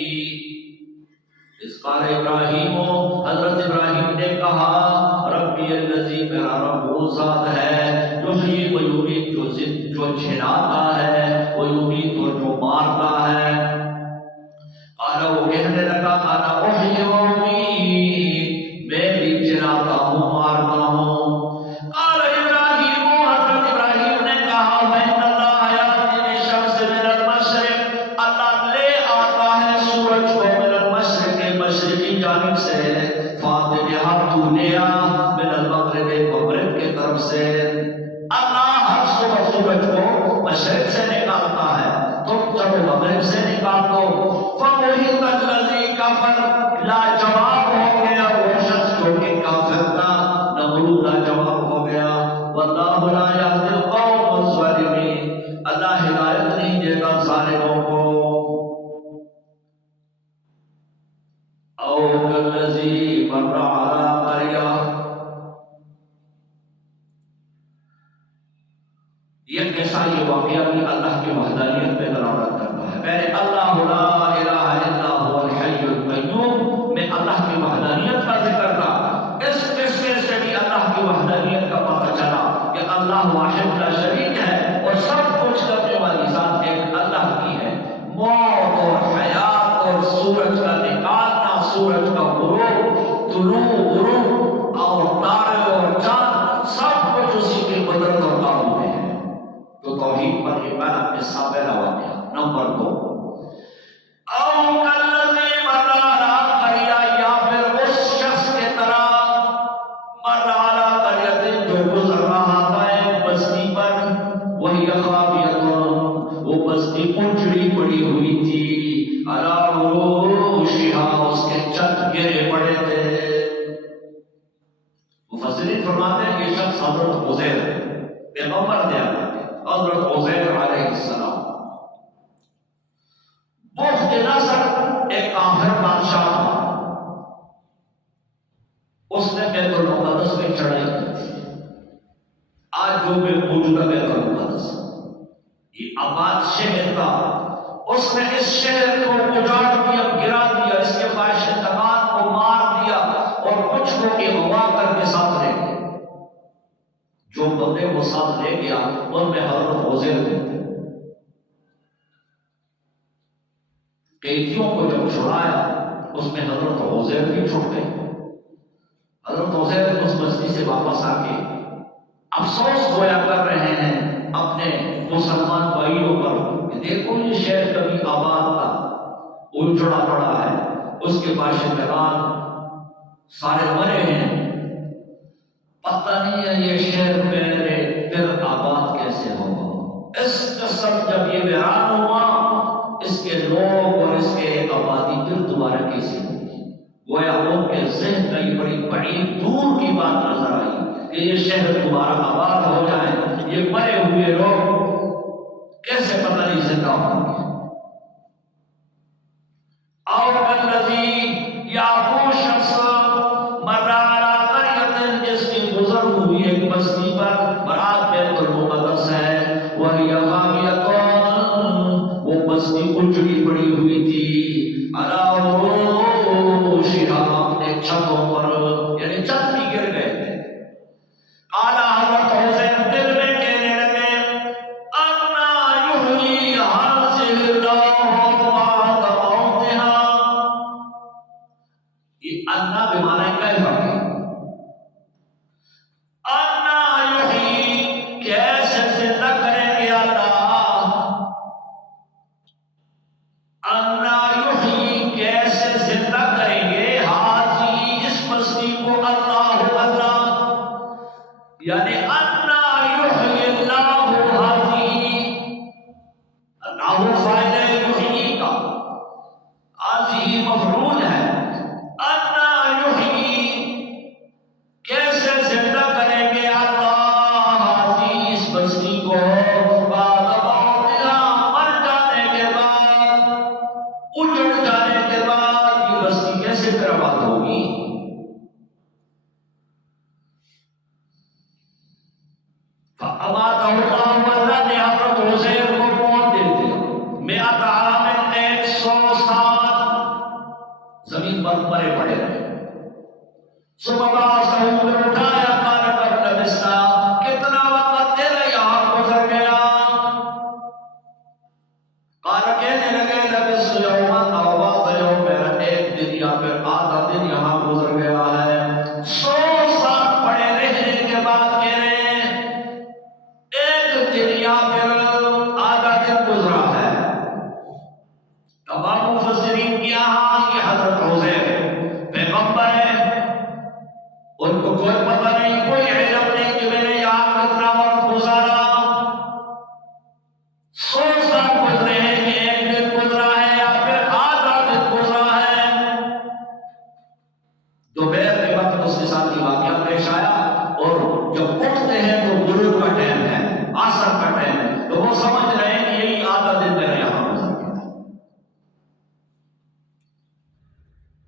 اس قال ابراہیم، حضرت ابراہیم نے کہا ربی الذی، میرا رب وہ ذات ہے جو یحیی و یمیت، جو جلاتا ہے، وہ یمیت، اور جو مارتا ہے۔ قال، وہ کہنے لگا انا احیی و امیت، میں بھی جلاتا ہوں مارتا ہوں۔ قال ابراہیم، حضرت ابراہیم نے کہا فإن اللہ یأتی بالشمس من المشرق، اللہ لے آتا ہے سورج کو من المشرق، مشرقی جانب سے، فات بہا، تو لے آ من المغرب، مغرب کے طرف سے۔ اللہ ہر صبح سورج کو مشرق سے نکالتا ہے، تم چلو مغرب سے نکال دو۔ فبہت الذی کفر، لاجواب ہو گیا وہ شخص جو کہ کافر تھا، نمرود لاجواب ہو گیا۔ واللہ لا یہدی القوم الظالمین، اللہ ہدایت نہیں دیتا ظالموں کو۔ او کالذی مر علی قریہ، یہ کیسا یہ واقعہ بھی اللہ کی وحدانیت پہ دلالت کرتا ہے۔ پہلے اللہ لا الہ الا هو الحی القیوم میں اللہ کی وحدانیت کا ذکر تھا، اس قصے سے بھی اللہ کی وحدانیت کا پتہ چلا کہ اللہ واحد لا شریک ہے اور سب کچھ کرنے والی ذات ایک اللہ کی ہے۔ موت اور حیات اور سورج کا نکالنا، سورج کا غروب، طلوع غروب، اور تارے اور چاند، سب کچھ اسی کی قدرت اور قابو میں ہے۔ تو توحید پر ایمان اپنے ساتھ پہلا واقعہ۔ نمبر 2، او کالذی مر علی قریہ، یا پھر اس شخص کے طرح مر علی قریہ، جو گزر رہا تھا ایک بستی پر، وہی خاویۃ، وہ بستی اجڑی پڑی ہوئی تھی، علی عروشہا، اس کے چھت گرے پڑے تھے۔ مفسرین فرماتے ہیں یہ شخص حضرت عزیر پیغمبر تھے، حضرت عزیر علیہ السلام۔ بخت نصر ایک کافر بادشاہ تھا، اس نے بیت المقدس میں چڑھائی کی تھی۔ آج جو بھی موجودہ بیت المقدس، یہ آباد شہر تھا، اس نے اس شہر کو اجاڑ دیا، گرا دیا، اس کے باشندگان کو مار دیا اور کچھ کو اغوا کر کے ساتھ لے گئے۔ جو بندے وہ ساتھ لے گیا ان میں حضرت عزیر تھے۔ قیدیوں کو جب چھڑایا اس میں حضرت عزیر بھی چھوٹ گئے. حضرت عزیر اس بستی سے واپس آ کے افسوس گویا کر رہے ہیں اپنے مسلمان بھائیوں پر کہ دیکھو یہ شہر کبھی آباد تھا، اجڑا پڑا ہے، اس کے باشندگان سارے مرے ہیں، پتہ نہیں ہے یہ شہر میرے پھر آباد کیسے ہوگا. اس قسم جب یہ ویران ہوا، اس کے لوگ اور اس کے آبادی پھر دوبارہ کیسے ہوگی. گویا ان کے ذہن میں یہ بڑی بعید دور کی بات نظر آئی کہ یہ شہر دوبارہ آباد ہو جائے، یہ مرے ہوئے لوگ کیسے پتہ نہیں زندہ ہوں گے. اور الذی یا وہ شخص مر علی قریۃ جس کی گزر ہوئی ایک بستی پر، مراد بیت المقدس ہے، وہی خاویۃ وہ بستی اجڑی پڑی ہوئی تھی، علی عروشہا اپنے چھتوں پر، یعنی چھت بھی گر گئے تھے. قال حضرت حسین دل میں کہنے لگے انا یحیی ہذہ اللہ بعد موتہا. یہ انا بمعنی کیف ہے، انا یحیی کیسے زندہ کریں گے اللہ، انا یحیی کیسے زندہ کریں گے ہذہ اس بستی کو اللہ اللہ، یعنی انا یحیی اللہ ہذہ، اللہ فاعل یحیی کا، ہذہ مفعول ہے. انا یحیی کیسے زندہ کریں گے اللہ ہذہ اس بستی کو، بعد موتہا مر جانے کے بعد، اجڑ جانے کے بعد یہ بستی کیسے پھر آباد ہوگی. فاماتہ اللہ، اللہ نے حضرت عزیر کو موت دے دیا. 100 عام 100 سال زمین پر مرے پڑے رہے. صبح بعثہ پھر اٹھایا، قال کب لبثت کتنا وقت تیرا یہاں گزر گیا. قال کہنے لگے لبثت یوما او بعض یوم، میرا ایک دن یا پھر آدھا دن یہاں گزر گیا ہے. 100 سال پڑے رہنے کے بعد کہہ رہے ہیں ایک دن یا پھر آدھا دن گزرا ہے. تمام مفسرین کی یہاں یہ حضرت عزیر پیغمبر ہے، ان کو کوئی پتہ نہیں، کوئی علم نہیں کہ میں نے یہاں کتنا وقت گزارا. 100 سال گزرے ہیں کہ ایک دن گزرا ہے یا پھر آدھا دن گزرا ہے. دوپہر کے وقت اس کے ساتھ یہ واقعہ پیش آیا، اور جب اٹھتے ہیں تو غروب کا ٹائم ہے، عصر کا ٹائم ہے، تو وہ سمجھ رہے ہیں کہ یہی آدھا دن میرا یہاں گزر گیا.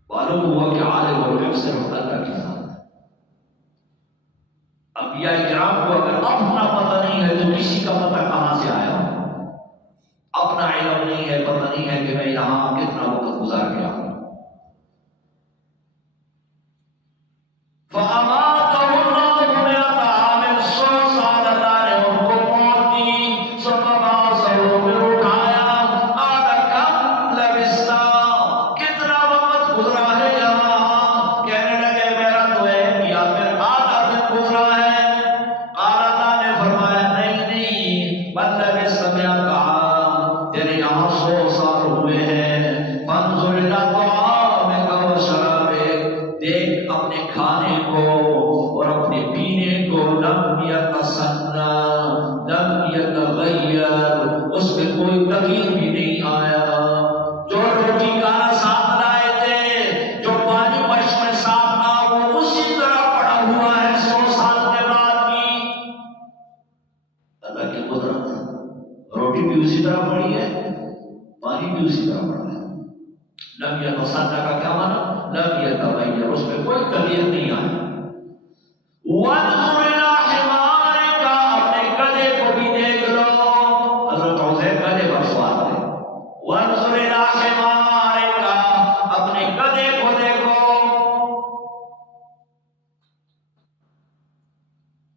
معلوم ہوا کہ عالم اور غیب صرف اللہ کی ذات ہے. انبیاء کرام کو اگر اپنا پتہ نہیں ہے تو کسی کا پتہ کہاں سے آیا؟ اپنا علم نہیں ہے، پتہ نہیں ہے کہ میں یہاں کتنا وقت گزار گیا ہوں. فاماتہ اللہ 100 عام 100 سال اللہ نے ان کو موت دی. ثم بعثہ پھر اٹھایا، قال کم لبثت کتنا وقت گزرا ہے یہاں. کہنے لگے میرا تو ہے یا پھر آدھا دن گزرا ہے. قال اللہ نے فرمایا نہیں بل لبثت 100 عام، تیرے یہاں 100 سال ہوئے ہیں. فانظر الی طعامک و شرابک، دیکھ اپنے کھانے کو اور اپنے پینے کو. لم یتسنہ لم یتغیر، اس میں کوئی تغیر بھی نہیں آیا. جو روٹی کھانا ساتھ لائے تھے، جو پانی مشق میں ساتھ نہ، وہ اسی طرح پڑا ہوا ہے 100 سال کے بعد بھی. اللہ کی قدرت، روٹی بھی اسی طرح پڑی ہے، پانی بھی اسی طرح پڑا ہے. لم یتسنہ کا کیا مانا؟ لم یتغیر، اس میں کوئی تغیر نہیں آئی. وانظر الی حمارک، اپنے گدھے کو بھی دیکھ لو. حضرت عزیر گدھے پر سوار تھے. وانظر الی حمارک، اپنے گدھے کو دیکھو.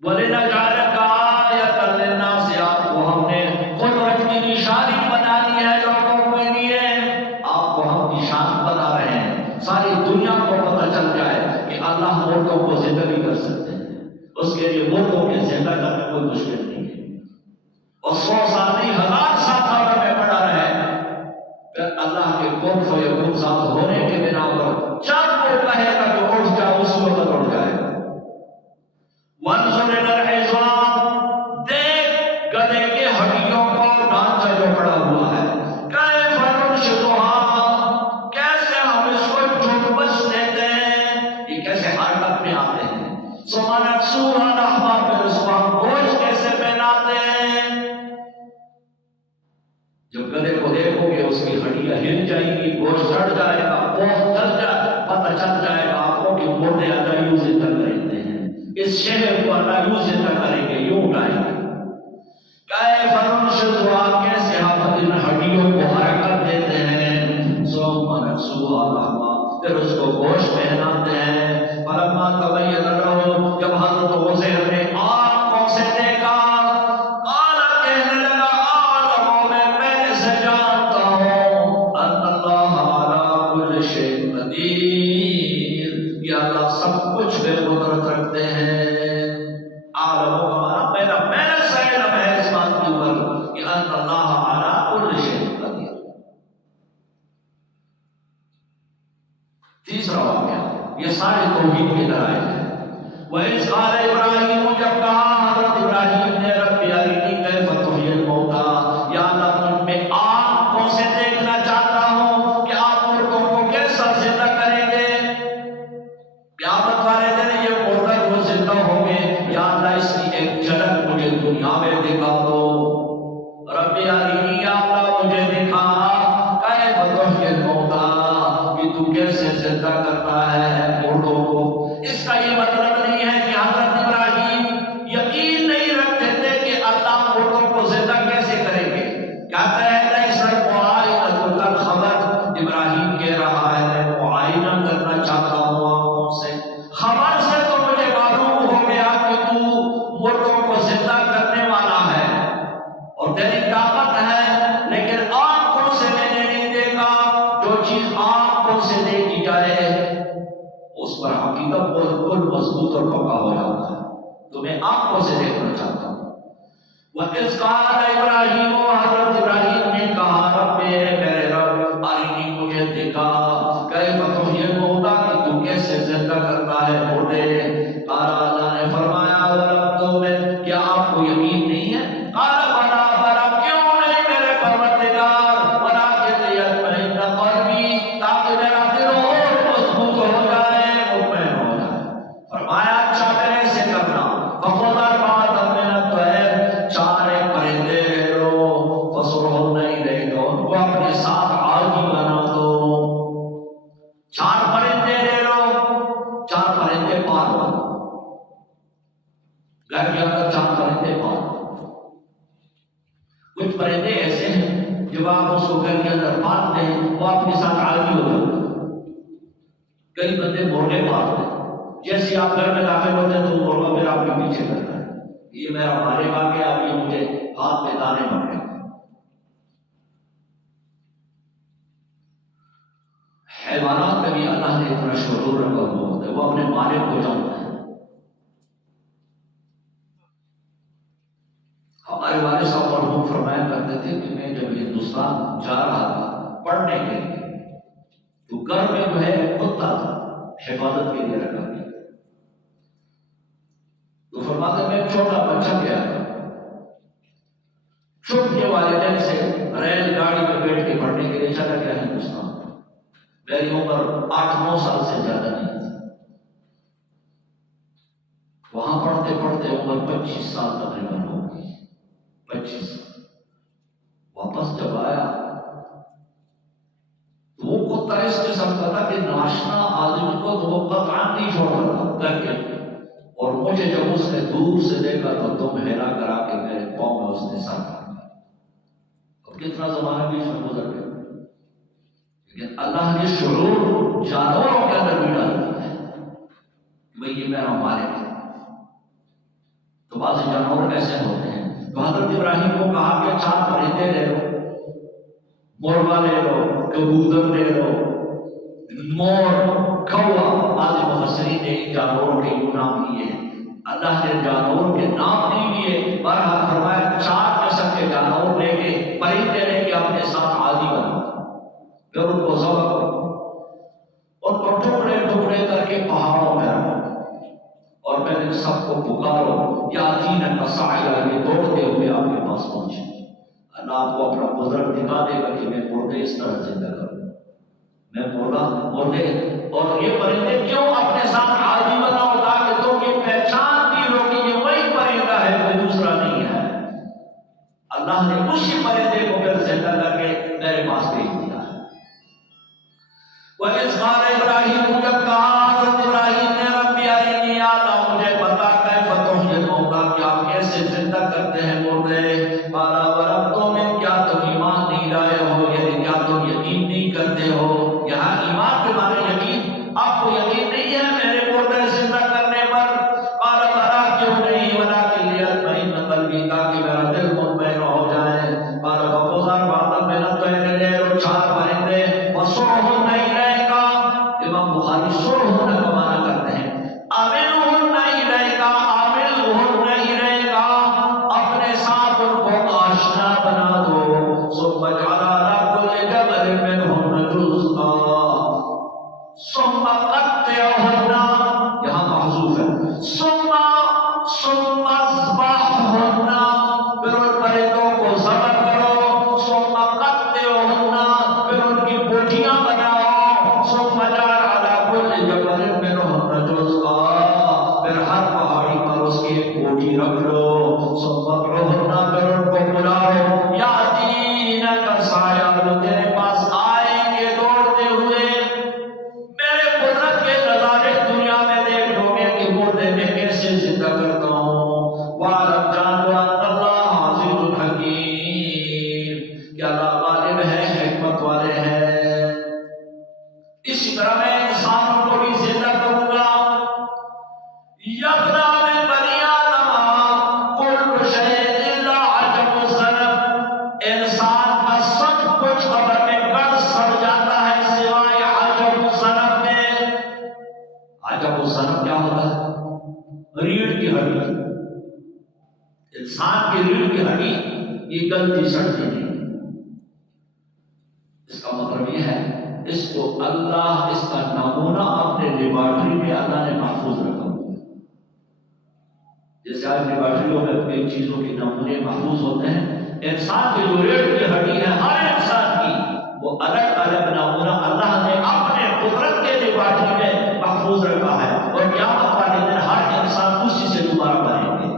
وَلِنَجْعَلَكَ آیَةً لِلنَّاسِ، آپ کو ہم نے قدرت کی نشانی بنا دی ہے لوگوں کے لیے. آپ کو ہم نشان بنا رہے ہیں. اس کے لیے مردوں کے زندہ کرنا کوئی مشکل نہیں ہے، اور 100 سال نہیں 1000 سال قبر میں پڑا رہے، پھر اللہ کے کن فیکون ذات ہونے کے بنا پر چند کو کہے گا کہ اٹھ جا، اس وقت اٹھ جائے گا۔ وانظر الی العظام، دیکھ گدھے کے ہڈیوں کو ڈھانچہ جو پڑا ہوا ہے، کیف ننشزها، کیسے ہم اس کو جنبش دیتے ہیں، یہ کیسے حرکت میں آتے ہیں، ثم نکسوها لحما، پھر اس کو ہم گوشت کیسے پہناتے ہیں۔ جب گدھے کو دیکھو گے اس کی ہڈیاں ہل جائیں گی، گوشت سڑ جائے گا، پوست چل جائے، پتہ چل جائے گا آپ کو کہ مردے اللہ یوں زندہ کرتے ہیں، اس شہر کو اللہ یوں زندہ کریں گے، یوں اٹھائیں گے۔ کیف ننشزها، کیسے ہم ان ہڈیوں کو حرکت دیتے ہیں، ثم نکسوها لحما، پھر اس کو گوشت پہناتے ہیں۔ فلما تبین له، جب حضرت عزیر نے آنکھوں سے دیکھا، قال کہنے لگا میں سے جانتا ہوں ان اللہ علی کل شیء قدیر، کہ اللہ سب کچھ پہ قدرت رکھتے ہیں۔ عالم کا معنی میرا سے علم ہے اس بات کے اوپر کہ ان اللہ علی کل شیء قدیر۔ تیسرا واقعہ، یہ سارے توحید کے دلائل ہیں۔ وَإِذْ قَالَ إِبْرَاهِيمُ، جب کہا حضرت ابراہیم نے رب ارنی کیف تحیی الموتیٰ، یا اللہ میں آنکھوں سے دیکھنا چاہتا ہوں کہ آپ مردوں کو کیسا زندہ کریں گے، قیامت والے دن یہ مردہ جو زندہ ہوں گے، یا اللہ اس کی ایک جھلک مجھے دنیا میں دکھا دو۔ رب ارنی، یا اللہ مجھے دکھا کیف تحیی الموتیٰ، کہ تو کیسے زندہ کرتا ہے مردوں کو۔ اس کا یہ مطلب نہیں ہے کہ حضرت ابراہیم یقین نہیں رکھتے تھے کہ اللہ مردوں کو زندہ کیسے کریں گے۔ کہتا ہے لیس المعائنۃ الخبر، ابراہیم کہہ رہا ہے میں معائنہ کرنا چاہتا ہوں آنکھوں سے، خبر سے تو مجھے معلوم ہو گیا کہ تو مردوں کو زندہ کرنے والا ہے اور تیری طاقت ہے، لیکن آنکھوں سے میں نے نہیں دیکھا۔ جو چیز آنکھوں سے دیکھی جائے اس پر حقیقت بالکل مضبوط اور پکا ہو جاتا ہے، تو میں آنکھوں سے دیکھنا چاہتا ہوں۔ وَإِذْ قَالَ إِبْرَاهِيمُ، حضرت ابراہیم نے کہا رب میرے رب ارنی مجھے دکھا کیف تحیی الموتیٰ، کہ تو کیسے زندہ کرتا ہے مردے۔ قال، اللہ نے فرمایا ولم تؤمن، کیا آپ کو یقین نہیں ہے؟ قال بلا بلا، کیوں نہیں میرے پروردگار، ولکن لیطمئن قلبی، تاکہ میرا دل اور مضبوط ہو جائے، مطمئن ہو جائے۔ فرمایا اچھا پھر ایسے کرنا، فخذ أربعة من الطير، 4 پرندے لے لو، فصرهن إليك، ان کو اپنے ساتھ عاجی بنا دو۔ 4 پرندے لے لو، 4 پرندے پالو، گھر کے اندر 4 پرندے پالو۔ کچھ پرندے ایسے ہیں جب آپ اس کو گھر کے اندر پالتے ہیں وہ اپنے ساتھ عاجی ہو جاتے ہیں۔ کئی بندے مرغے پالتے ہیں، جیسے آپ گھر میں داخل ہوتے ہیں تو مرغا پھر آپ کے پیچھے کرتا ہے، یہ میرا مالک آ گیا، اب یہ مجھے ہاتھ میں دانے بن گئے۔ حیوانات میں بھی اللہ نے اتنا شعور رکھا ہوا ہوتا ہے، وہ اپنے مالک کو جانتا ہے۔ ہمارے والد صاحب مرحوم فرمایا کرتے تھے کہ میں جب ہندوستان جا رہا تھا پڑھنے کے لیے تو گھر میں جو ہے کتا تھا، حفاظت کے لیے رکھا گیا، تو فرماتے میں چھوٹا بچہ گیا تھا، چھپ کے والدین سے ریل گاڑی میں بیٹھ کے پڑھنے کے لیے چلا گیا ہندوستان۔ میری عمر 8-9 سال سے زیادہ نہیں تھی، وہاں پڑھتے پڑھتے عمر 25 سال تقریباً ہو گئی، 25 سال۔ واپس جب آیا تو وہ کتا اس قسم کا تھا کہ ناشنا آدمی کو تو وہ قطعاً نہیں چھوڑ رہا کر کے، اور مجھے جب اس نے دور سے دیکھا تو تم ہیلا کرا کے میرے پاؤں میں اس نے سر کر دیا۔ اب کتنا زمانہ بیچ میں گزر گیا، لیکن اللہ نے شعور جانوروں کے اندر بھی ڈال دیا ہے کہ بھئی یہ میرا مالک ہے۔ تو بعض جانور ایسے ہوتے ہیں، تو حضرت ابراہیم کو کہا کہ 4 پرندے لے لو، مرغا لے لو، کبوتر لے لو، مور، کوا، بعض مفسرین نے ان جانوروں کے یوں نام لیے ہیں، اللہ نے جانوروں کے نام نہیں لیے، بہرحال فرمایا 4 قسم کے جانور لے کے، پرندے لے کے اپنے ساتھ عادی بنا، پھر ان کو ذبح کرو، ان کو ٹکڑے ٹکڑے کر کے پہاڑوں میں رکھو، اور میں نے سب کو پکارو یا دین کا سایہ یہ دوڑتے ہوئے آپ کے پاس پہنچے۔ اللہ آپ کو اپنا قدرت دکھا دے گا کہ میں مردے اس طرح زندہ کروں، میں مردے، اور یہ پرندے کیوں اپنے ساتھ عادی بناؤ تاکہ تم یہ پہچان بھی لو کہ یہ وہی پرندہ ہے، کوئی دوسرا نہیں ہے۔ اللہ نے اسی پرندے کو پھر زندہ کر کے میرے پاس بھیج دیا ہے۔ وَإِذْ قَالَ إِبْرَاهِيمُ جب کہا حضرت ابراہیم نے ربی ارنی اللہ مجھے بتا کیف تحیی الموتیٰ کہ آپ کیسے زندہ کرتے ہیں مردے، قال وَلَمْ تُؤْمِن کیا تم ایمان نہیں لائے ہو، یعنی کیا تم یقین نہیں کرتے ہو۔ یہاں ایمان کے معنی یقین، آپ کو یقین نہیں ہے میرے مردے زندہ کرنے پر؟ قال بلا کیوں نہیں، ولکن لیطمئن قلبی تاکہ میرا دل مطمئن ہو جائے۔ قال فخذ أربعة من الطير لے لو 4 پرندے فصرهن إليك، امام بخاری صرهن کا معنی کرتے ہیں عاملهن إليك، عاملهن إليك، اپنے ساتھ ان کو آشنا بنا دو، ثم اجعل على كل جبل منهن جزءا ثم قطعهن، یہاں محذوف ہے، ثم اذبحهن، پھر ان پرندوں کو ذبح کرو، ثم قطعهن، پھر ان کی بوٹیاں بناؤ، ثم اجعل على كل جبل منهن جزءا، پھر ہر پہاڑی پر اس کی ایک بوٹی رکھ لو، ثم ادعوهن، پھر ان کو بلاؤ، یاتینک سعیا، وہ تیرے پاس آئیں گے دوڑتے ہوئے، میرے قدرت کے نظارے دنیا میں دیکھ لو گے کہ مردے میں کیسے زندہ کرتا ہوں۔ وَاعْلَمْ جان لو أَنَّ اللَّهَ عَزِيزٌ حَكِيمٌ، کہ اللہ غالب ہے، حکمت والے ہیں۔ اسی طرح میں انسانوں کو بھی زندہ کروں گا۔ یبنا من بنی آدم کل شیء الا عجب الذنب، انسان کا سب کچھ قبر میں گڑ سڑ جاتا ہے سوائے عجب الذنب میں۔ عجب الذنب کیا ہوتا ہے؟ ریڑھ کی ہڈی، انسان کی ریڑھ کی ہڈی یہ گلتی سڑتی نہیں۔ اس کا مطلب یہ ہے اس کو اللہ، اس کا نمونہ اپنے لیبارٹری میں اللہ نے محفوظ رکھا ہوا ہے۔ جیسے آج لیبارٹریوں میں کئی چیزوں کے نمونے محفوظ ہوتے ہیں، انسان کی جو ریڑھ کی ہڈی ہے ہر انسان کی، وہ الگ الگ نمونہ اللہ نے اپنے قدرت کے لیبارٹری میں محفوظ رکھا ہے، اور قیامت والے دن ہر انسان اسی سے دوبارہ بنیں گے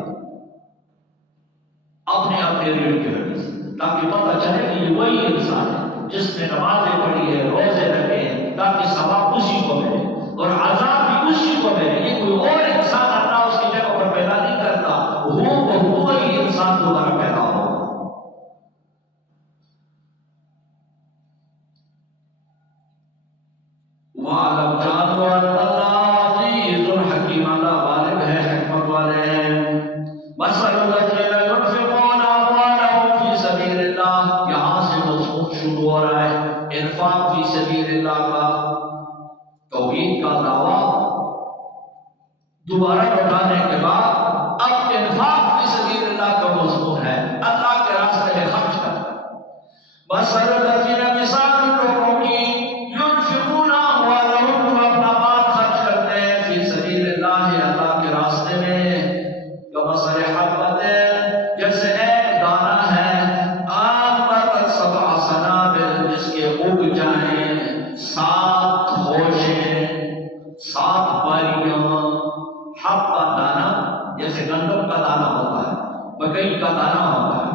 اپنے اپنے ریڑھ کی ہڈی سے، تاکہ پتہ چلے کہ یہ وہی انسان ہے جس نے نمازیں پڑھی ہے، روزے رکھے ہیں، تاکہ ثواب اسی کو ملے اور عذاب بھی اسی کو ملے۔ یہ کوئی اور انسان اللہ اس کی جگہ پر پیدا نہیں کرتا، وہ وہی انسان دوبارہ پیدا ہوگا۔ وَاعْلَمْ جان لو أَنَّ اللَّهَ عَزِيزٌ حَكِيمٌ، اللہ غالب ہے، حکمت والے ہیں۔ مَثَلُ الَّذِينَ يُنْفِقُونَ أَمْوَالَهُمْ فِي سَبِيلِ اللَّهِ، یہاں سے مضمون شروع ہو رہا ہے انفاق فی سبیل اللہ کا، توحید کا دعویٰ دوبارہ لوٹانے کے بعد اب انفاق فی سبیل اللہ کا مضمون ہے، اللہ کے راستے میں خرچ کر۔ مَثَلُ الَّذِينَ، مثال ان لوگوں کی، يُنْفِقُونَ أَمْوَالَهُمْ، جو اپنا مال خرچ کرتے ہیں فی سبیل اللہ، اللہ کے راستے میں، كَمَثَلِ حَبَّةٍ، جیسے ایک دانہ ہے، آنبتت 7 سنابل، جس کے اگ جائیں 7 خوشیں، 7 باریاں۔ حبہ دانہ جیسے گندم کا دانہ ہوتا ہے، مکئی کا دانہ ہوتا ہے،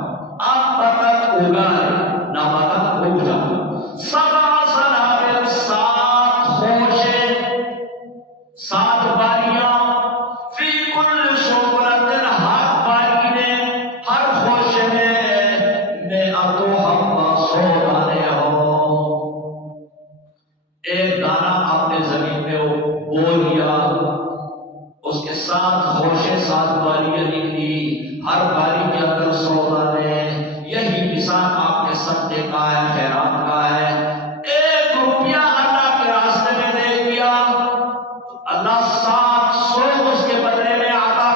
آنبتت اگائے، نباتت اگ جائے، 7 سنابل 7 خوشیں، 7 باریاں، فی کل سنبلۃ، ہر باری میں، ہر خوشے میں حبہ 100 دانے ہوں۔ ایک دانہ آپ نے زمین میں بو لیا، اس کے 7 خوشے 7 باریاں نکلی، ہر باری کے اندر 100 دانے۔ یہی مثال آپ کے صدقے کا ہے، خیرات کا ہے۔ 1 روپیہ اللہ کے راستے میں دے دیا، اللہ 700 اس کے بدلے میں عطا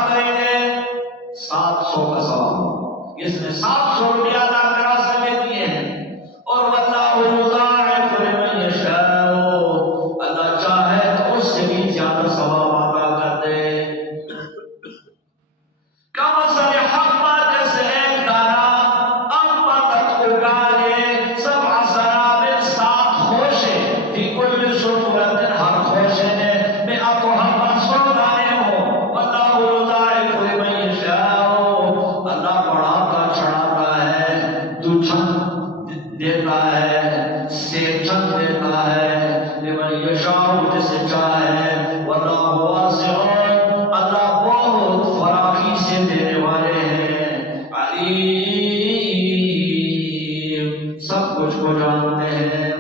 دیتا ہے، سینچن دیتا ہے، لمن یشاء جسے چاہے، واللہ واسع، اللہ بہت فراخی سے دینے والے ہیں، علیم، سب کچھ کو جانتے ہیں۔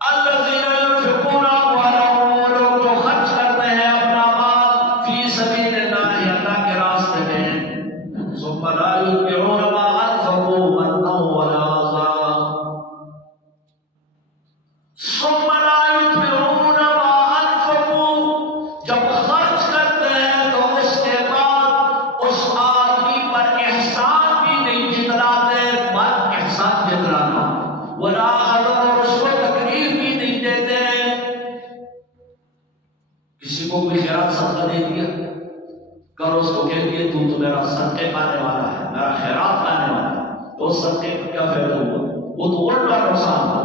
الذین ينفقون اموالهم، وہ لوگ جو خرچ کرتے ہیں اپنا مال فی سبیل اللہ، اللہ کے راستے میں، ثم لا یتبعون ما انفقوا منا ولا اذى، ثم لا یتبعون ما انفقوا، جب خرچ کرتے ہیں تو اس کے بعد اس آدمی پر احسان بھی نہیں جتلاتے، بل احسان جتلانا، ولا اذى، اور اس کو تکلیف بھی نہیں دیتے۔ کسی کو کوئی خیرات صدقہ دے دیا، کل اس کو کہہ دیے تو میرا صدقے پانے والا ہے، میرا خیرات پانے والا ہے، تو اس صدقے کا کیا فائدہ ہوا؟ وہ تو الٹا نقصان ہوا،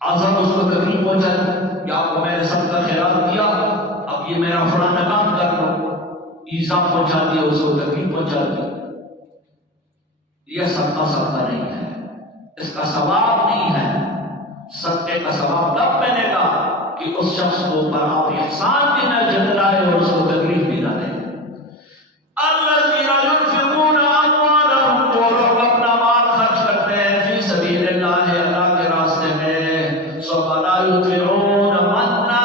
آزاد اس کو تکلیف پہنچا دی کہ آپ کو میں نے صدقہ خیرات دیا، اب یہ میرا فلانا کام کر لو، ایزا پہنچا دیا، اس کو تکلیف پہنچا دی۔ یہ صدقہ نہیں ہے، اس کا ثواب نہیں ہے۔ صدقے کا ثواب تب ملے گا کہ اس شخص کو پر آپ احسان بھی نہ جتلائے اور اس کو تکلیف بھی نہ دے۔ الذین ينفقون اموالهم، جو لوگ اپنا مال خرچ کرتے ہیں فی سبیل اللہ، اللہ کے راستے میں، ثم لا یتبعون منا،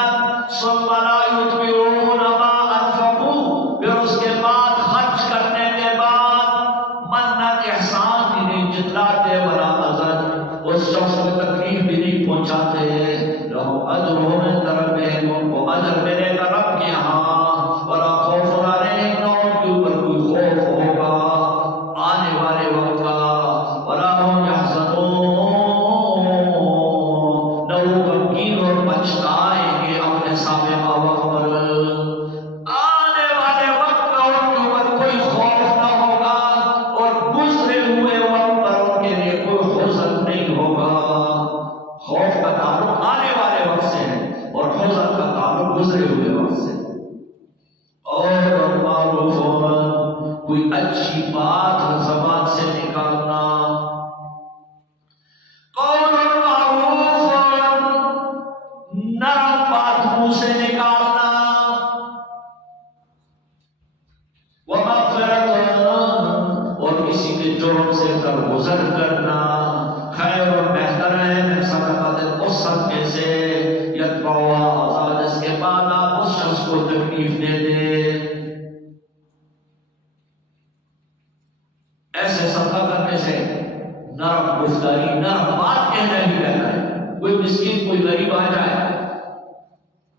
ثم لا یتبعون ما انفقوا، پھر اس کے بعد خرچ کرنے کے بعد منا، احسان بھی نہیں جتلاتے، ولا اذى، اس شخص کو تکلیف بھی نہیں پہنچاتے، لہم اجرہم عند ربہم، ان کو اجر ملے گا رب کے ہاں، ولا خوف علیہم، نہ ان کے اوپر کوئی خوف ہوگا آنے والے وقت کا، ولا هم یحزنون، نہ وہ غمگین اور پچھتائیں گے اپنے سابقہ وقت پر، آنے والے وقت کا ان کے اوپر کوئی خوف نہ ہوگا، اور گزرے ہوئے وقت پر ان کے لیے کوئی حزن نہیں ہوگا۔ خوف کا تعلق آنے والے وقت سے ہے اور حزن کا تعلق گزرے ہوئے وقت سے۔ اور معروف، کوئی اچھی بات زبان سے نکالنا، قول معروف، نرم بات منہ سے نکالنا، ومغفرت، اور کسی کے جرم سے درگزر کرنا، خیر اور بہتر ہے من صدقۃ، اس صدقے سے یتبعھا اذی، جس کے بعد آپ اس شخص کو تکلیف دے دیں۔ ایسے صدقہ کرنے سے نرم گفتاری، نرم بات کہنا ہی رہتا ہے۔ کوئی مسکین، کوئی غریب آ جائے،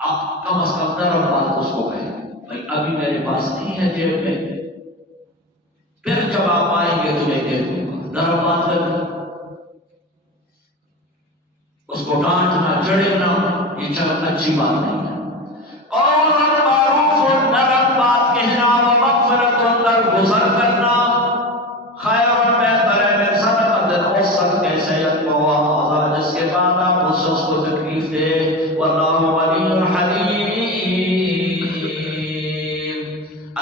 آپ کم از کم نرم بات اس کو کہیں، بھائی ابھی میرے پاس نہیں ہے جیب میں، پھر جب آپ آئیں گے تمہیں دے دوں گا، نرم بات کرنا، اس کو ڈانٹنا، جڑنا، یہ چل اچھی بات نہیں ہے۔ اور معروف، نرم بات کہنا، ومغفرت، درگزر کرنا، خیر اور بہتر ہے من صدقۃ، اس صدقے سے یتبعھا اذی، جس کے بعد آپ اس شخص کو تکلیف دے، واللہ ولی حلیم،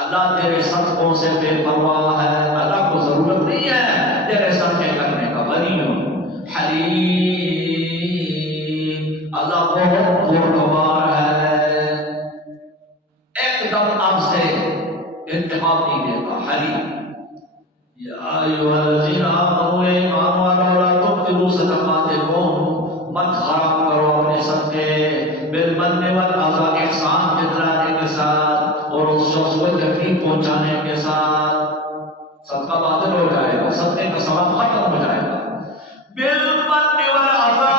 اللہ تیرے صدقوں سے بے پرواہ ہے، اللہ کو ضرورت نہیں ہے تیرے صدقے کرنے کا، ولی حلیم، اللہ بہت خوشگوار ہے، ایک دم آپ سے انتخاب نہیں دیتا، حلیم۔ یا ایھا الذین آمنوا، ایمان والو، لا تبطلوا صدقاتکم، مت خراب کرو اپنے صدقے، بالمن والاذی، احسان جتلانے کے ساتھ اور اس شخص کو تکلیف پہنچانے کے ساتھ، صدقہ باطل ہو جائے گا، صدقے کا ثواب ختم ہو جائے گا۔ بالمن والاذی،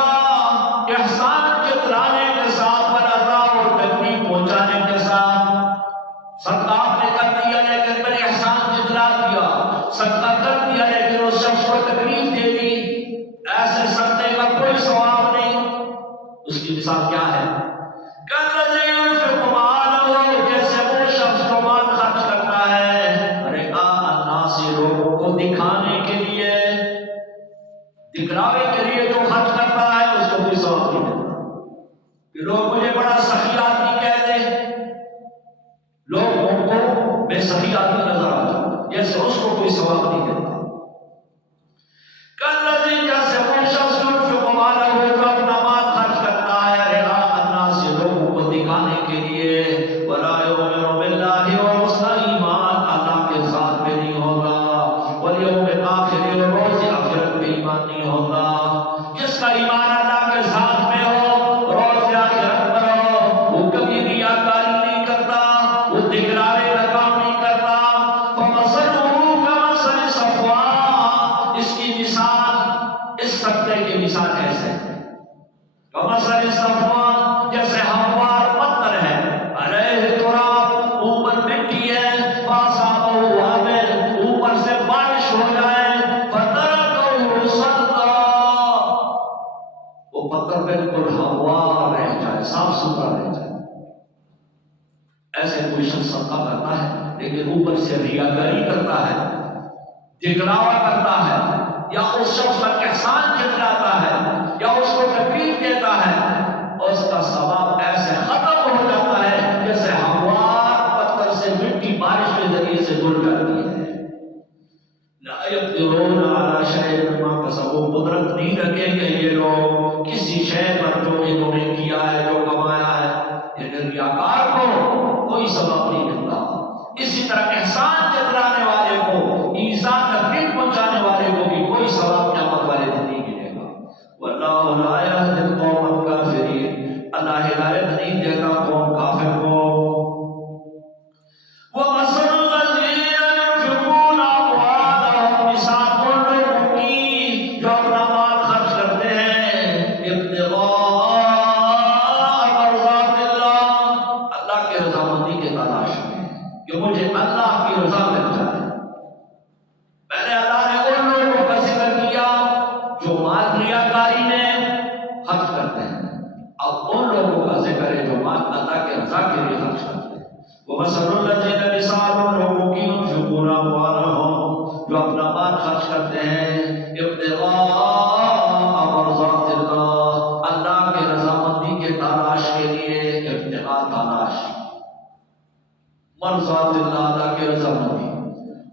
احسان جتلانے کے ساتھ، والاذی، اور تکلیف پہنچانے کے ساتھ، صدقہ آپ نے کر دیا لیکن پھر احسان جتلا دیا، صدقہ کر دیا لیکن اس شخص کو تکلیف دے دی، ایسے صدقے کا کوئی ثواب نہیں۔ اس کی مثال کیا ہے؟ کالذی ينفق مالہ، جیسے وہ شخص جو مال خرچ کرتا ہے رئاء الناس، لوگوں کو دکھانے کے لیے، دکھلاوے کے لیے جو خرچ کرتا ہے اس کو کوئی ثواب نہیں ملتا، کہ لوگ مجھے بڑا سخی آدمی کہہ دیں، لوگ ان کو بے سخی آدمی نظر آ جائے، جیسے اس کو کوئی ثواب نہیں دیتا۔ ایمان نہیں ہوتا. جس کا ایمان اللہ کے ساتھ میں ہو، روز آخرت پر ہو، وہ کبھی ریاکاری نہیں کرتا، وہ دکھلاوے کا کام نہیں کرتا. فمثلہ کمثل صفوان، اس کی مثال اس سکتے کی مثال ایسے ہے. کمثل صفوان، جیسے ہموار پتھر ہے، علیہ تراب، اوپر مٹی ہے، فاصابہ وابل، اوپر سے بارش ہو جائے، فترکہ صلدا، وہ پتھر بالکل ہموار رہ جائے، صاف ستھرا رہ جائے. ایسے کوئی شخص صدقہ کرتا ہے لیکن اوپر سے ریاکاری کرتا ہے، دکھلاوا کرتا ہے، یا اس شخص کا احسان جتلاتا ہے، یا اس کو تکلیف دیتا ہے، اس کا ثواب ایسے ختم ہو جاتا ہے جیسے ہموار پتھر سے مٹی بارش کے ذریعے سے دھل جاتی ہے. لا یقدرون علی شیء مما کسبوا، قدرت نہیں رکھیں گے یہ لوگ کسی شے پر جو انہوں نے کیا ہے، جو کمایا ہے. لیکن ریاکار کو کوئی ثواب نہیں ملتا. اسی طرح احسان جتلانے والے کو، ایذا تکلیف پہنچانے والے کو بھی کوئی ثواب قیامت والے دن نہیں ملے گا. واللہ لا یہدی القوم الکافرین، اللہ ہدایت نہیں دیتا قوم کافر کو. وَمَثَلُ الَّذِينَ يُنْفِقُونَ أَمْوَالَهُمْ، مثال ان لوگوں کی جو اپنا مال خرچ کرتے ہیں ابتغاء مرضات اللہ، اللہ کے رضامندی کے تلاش میں کہ مجھے اللہ کی رضا مل جائے. پہلے اللہ نے ان لوگوں کا ذکر کیا جو مال ریاکاری میں خرچ کرتے ہیں، اب ان لوگوں کا ذکر ہے جو مال اللہ کے رضا کے لیے خرچ کرتے ہیں. وَمَثَلُ الَّذِينَ، مثال ان لوگوں کی يُنْفِقُونَ أَمْوَالَهُمْ، جو اپنا مال خرچ کرتے ہیں ابتغاء مرضات اللہ، اللہ کے رضامندی کے تلاش کے لیے. ابتغاء تلاش، مرضات اللہ، اللہ کے رضامندی.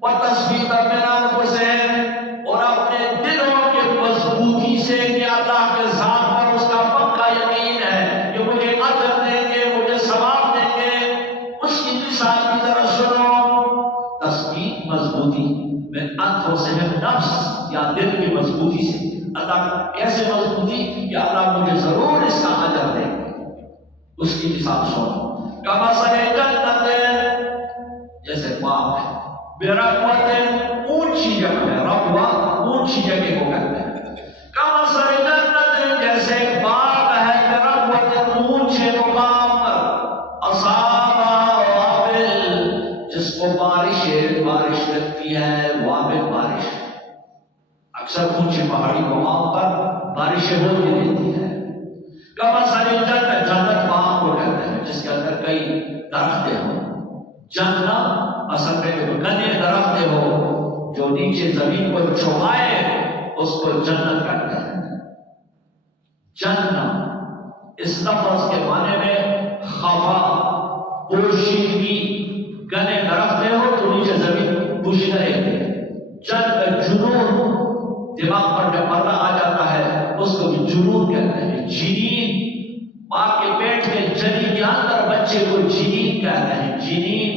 وَتَثْبِيتًا مِنْ أَنفُسِهِمْ، اور اپنے دلوں کے مضبوطی سے کہ اللہ کے ذات پر اس کا پکا یقین ہے کہ مجھے اجر دیں گے، مجھے ثواب دیں گے. اس کی مثال کی طرح سنو. تثبیت مضبوطی، میں انفسہم، نفس یا دل کی مضبوطی سے. اللہ کیسے مضبوطی کہ اللہ مجھے ضرور اس کا اجر دیں گے. اس کی مثال سنو. کمثل جنت، جیسے باغ ہے، بربوۃ، اونچی جگہ ہے، ربوہ اونچی جگہ کو کہتے ہیں. کمثل جنت، جیسے باغ ہے، بربوۃ، اونچے مقام پر، اصابہ وابل، جس کو بارش لگتی ہے، وابل بارش. اکثر اونچے پہاڑی مقام پر بارشیں ہوتی رہتی ہیں. کمثل جنت، جنت باغ کو کہتے ہیں جس کے اندر کئی درختیں ہوں. جنت اصل میں گنے درخت ہو جو نیچے زمین کو چوہائے، اس کو جنت کہتے ہیں. جنت اس لفظ کے معنی میں خفا، پوشیدگی. گنے درخت ہو تو نیچے زمین پوشیدہ رہتی ہے. جنون، دماغ پر جب پردہ آ جاتا ہے اس کو بھی جنون کہتے ہیں. جنین، ماں کے پیٹ میں جنین کے اندر بچے کو جنین کہتے ہیں. جنین،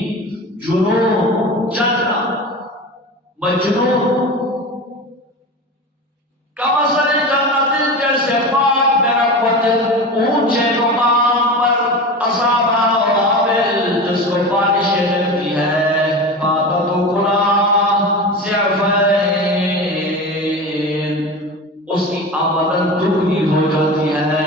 جنون، جنت، مجنون. کمثل جنت، جیسے باغ بربوۃ، اونچے مقام پر، اصابہ وابل، جس کو بارشیں لگتی ہے، فاتت اکلہا ضعفین، اس کی آمدن دگنی ہو جاتی ہے.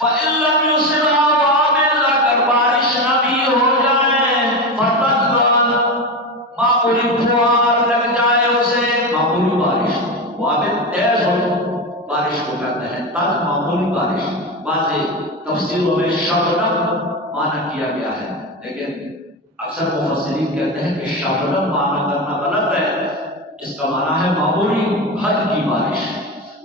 فَإِن لَّمْ يُصِبْهَا وَابِلٌ، اگر بارش نہ بھی ہو جائے، فَتَدْلَلْ، معمولی پھوار لگ جائے اسے، معمولی بارش. وابل تیز ہو بارش کو کہتے ہیں، تل معمولی بارش. بعض تفسیروں میں شبنم معنی کیا گیا ہے، لیکن اکثر مفسرین کہتے ہیں کہ شبنم معنی کرنا غلط ہے. اس کا معنی ہے معمولی ہلکی بارش.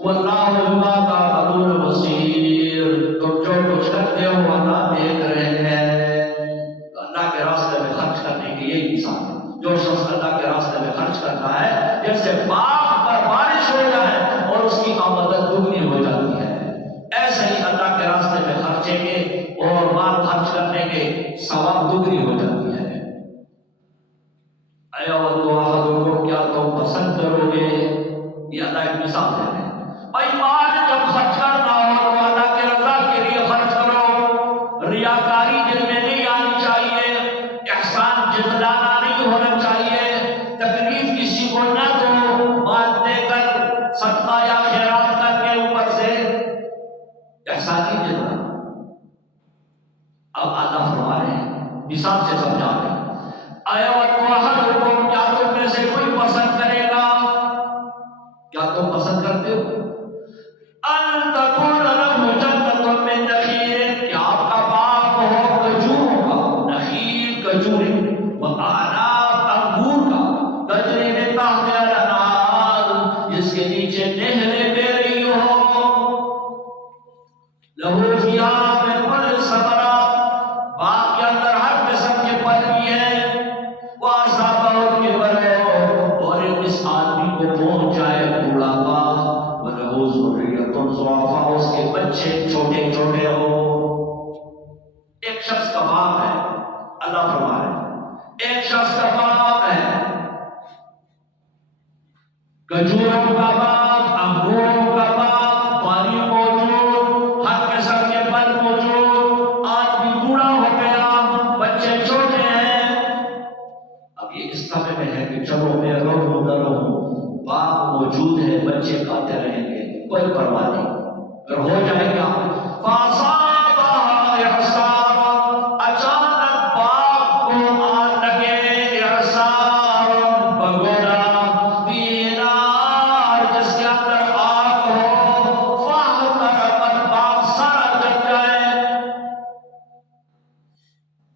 واللہ بما تعملون بصیر، تم جو کچھ کرتے ہو اللہ دیکھ رہے ہیں. اللہ کے راستے میں خرچ کرنے کی یہی مثال ہے. جو شخص اللہ کے راستے میں خرچ کرتا ہے، جیسے باغ پر بارش ہو جائے اور اس کی آمدن دگنی ہو جاتی ہے، ایسے ہی اللہ کے راستے میں خرچیں گے اور مال خرچ کرنے کے ثواب دگنی ہو جاتی ہے. اَيَوَدُّ أَحَدُكُمْ، کیا تم پسند کرو گے، یا اللہ ایک مثال دے رہے ہیں، بھائی مال جب خرچ کرنا ہو تو اللہ کی رضا کے لیے خرچ کرو، ریاکاری دل میں نہیں آنی چاہیے، احسان جتلانا نہیں ہونا چاہیے، تکلیف کسی کو نہ دو، مال دے کر صدقہ یا خیرات کر کے اوپر سے احسان نہیں جتلانا۔ اب اللہ فرما رہے ہیں، مثال سے سمجھا رہے ہیں، اَيَوَدُّ أَحَدُكُمْ، کیا تم میں سے کوئی پسند کرے گا، کیا تم پسند کرتے ہو، أَن تَكُونَ لَهُ جَنَّةٌ مِّن نَخِيلٍ، کہ آپ کا باغ ہو کھجوروں کا، نخیل کھجور، وَأَعْنَابٍ انگور کا، تَجْرِي مِن تَحْتِهَا الْأَنْهَارُ، جس کے نیچے نہریں بہہ رہی ہو، لَهُ فِيهَا مِن كُلِّ الثَّمَرَاتِ، باغ کے اندر ہر قسم کے پھل بھی ہیں، وَأَصَابَهُ الْكِبَرُ، اور اس آدمی کو پہنچ جائے بوڑھاپا، وَلَهُ ذُرِّيَّةٌ ضُعَفَاءُ، اس کے بچے چھوٹے چھوٹے ہو۔ ایک شخص کا باغ ہے، اللہ فرما رہے ہیں، ایک شخص کا باغ ہے، کھجوروں کا باغ، انگوروں کا باغ، پانی موجود، ہر قسم کے پھل موجود، آدمی بوڑھا ہو گیا، بچے چھوٹے ہیں، اب یہ اس طرح میں ہے کہ چلو میں رہوں نہ رہوں، باغ موجود ہے، بچے کھاتے رہیں گے، کوئی پرواہ نہیں، پھر ہو جائے گا، فَأَصَابَهَا إِعْصَارٌ، اچانک باغ کو آگ لگے، إِعْصَارٌ بگولا، فِيهِ نَارٌ، جس کے اندر آگ ہو، فَاحْتَرَقَتْ، باغ سارا جل جائے،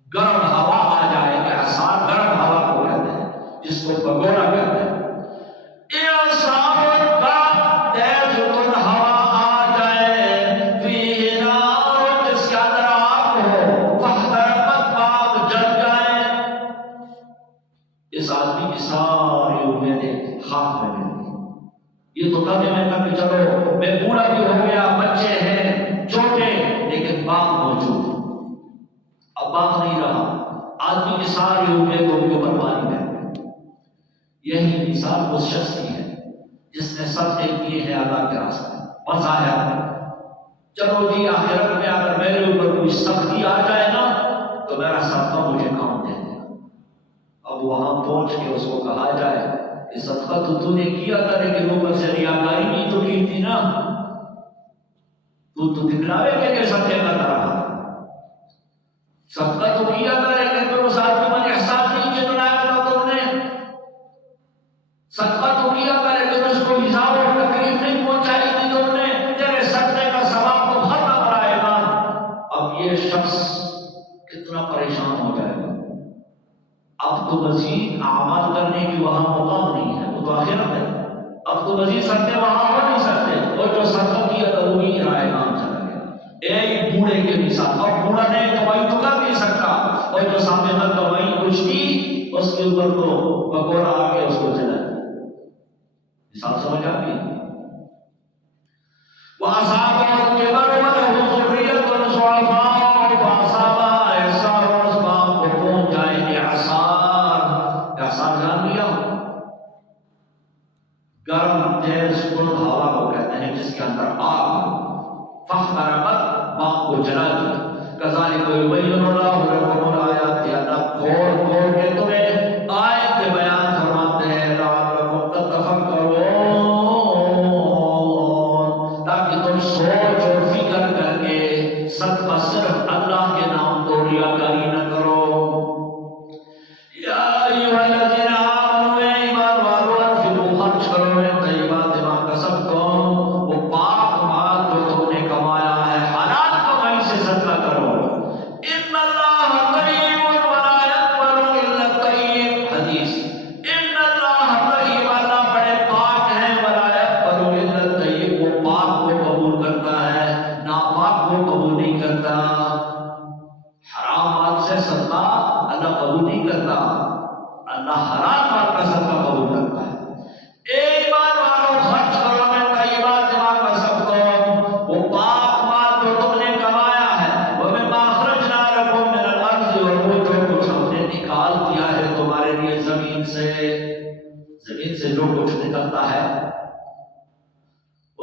گرم ہوا آ جائے، اعصار گرم ہوا کو کہتے ہیں، جس کو بگولا کہتے ہیں، اعصار کا تیز کن ہوا آ جائے، فِيهِ نَارٌ، جس کے اندر آگ ہو، فَاحْتَرَقَتْ، باغ جل جائے، اس آدمی کی ساری امیدیں خاک میں مل گئی۔ یہ تو کبھی میں کبھی چلو میں بوڑھا بھی ہو گیا، بچے ہیں چھوٹے، لیکن باغ موجود، اب باغ نہیں رہا، آدمی کی ساری امیدوں کے اوپر پانی بہہ گیا۔ یہی مثال اس شخص کی ہے جس نے صدقے کیے ہیں اللہ کے راستے میں، بظاہر چلو جی آخرت میں اگر میرے اوپر کوئی سختی آ جائے نا تو میرا صدقہ مجھے کام دے دے گا۔ اب وہاں پہنچ کے اس کو کہا جائے کہ صدقہ تو نے کیا تھا، لیکن اوپر سے ریاکاری نہیں تو کی تھی نا، تو دکھلاوے کے لیے صدقے کرتا رہا، صدقہ تو کیا تھا لیکن تم اس آدمی پر احسان نہیں جتلایا تھا، تم نے صدقہ تو کیا تھا لیکن اس کو ایذا اور تکلیف نہیں پہنچائی تھی تم نے، تیرے صدقے کا ثواب تو ختم رائے گا۔ اب یہ شخص کتنا پریشان ہو جائے گا، اب تو مزید اعمال کرنے کی وہاں موقع نہیں ہے، وہ تو آخرت ہے، اب تو مزید صدقے وہاں ہو نہیں سکتے، اور جو صدقہ کیا تھا وہ ہی رائے گام چلا گیا۔ ایک بوڑھے کے مثال، اور بوڑھا نے کمائی تو کر نہیں سکتا، اور جو سابقہ کمائی کچھ تھی اس کے اوپر تو بگولا آ کے اس کو جلا، مثال سمجھ آتی ہے۔ وَأَصَابَهُ الْكِبَرُ وَلَهُ ذُرِّيَّةٌ ضُعَفَاءُ فَأَصَابَهَا إِعْصَارٌ، اس باغ کو پہنچ جائے اعصار، اعصار جان لیا، گرم تیز کن ہوا کو کہتے ہیں جس کے اندر آگ، فَاحْتَرَقَتْ، باغ کو جلا دیا۔ كَذَلِكَ يُبَيِّنُ اللَّهُ لَكُمُ الْآيَاتِ، اللہ کھول کھول کے تمہیں آیت بیان فرماتے ہیں، لَعَلَّكُمْ تَتَفَكَّرُونَ، تاکہ تم سوچ اور فکر کر کے صدقہ صرف اللہ کے نام تو ریاکاری نہ کرو۔ یا ایھا الذین آمنوا، اے ایمان والو، انفقوا، خرچ کرو من طیبات ما کسبتم، وہ پاک مال جو تم نے کمایا ہے، حلال کمائی سے صدقہ کرو۔ ان اللہ طیب ولا يقبل الا الطیب، حدیث،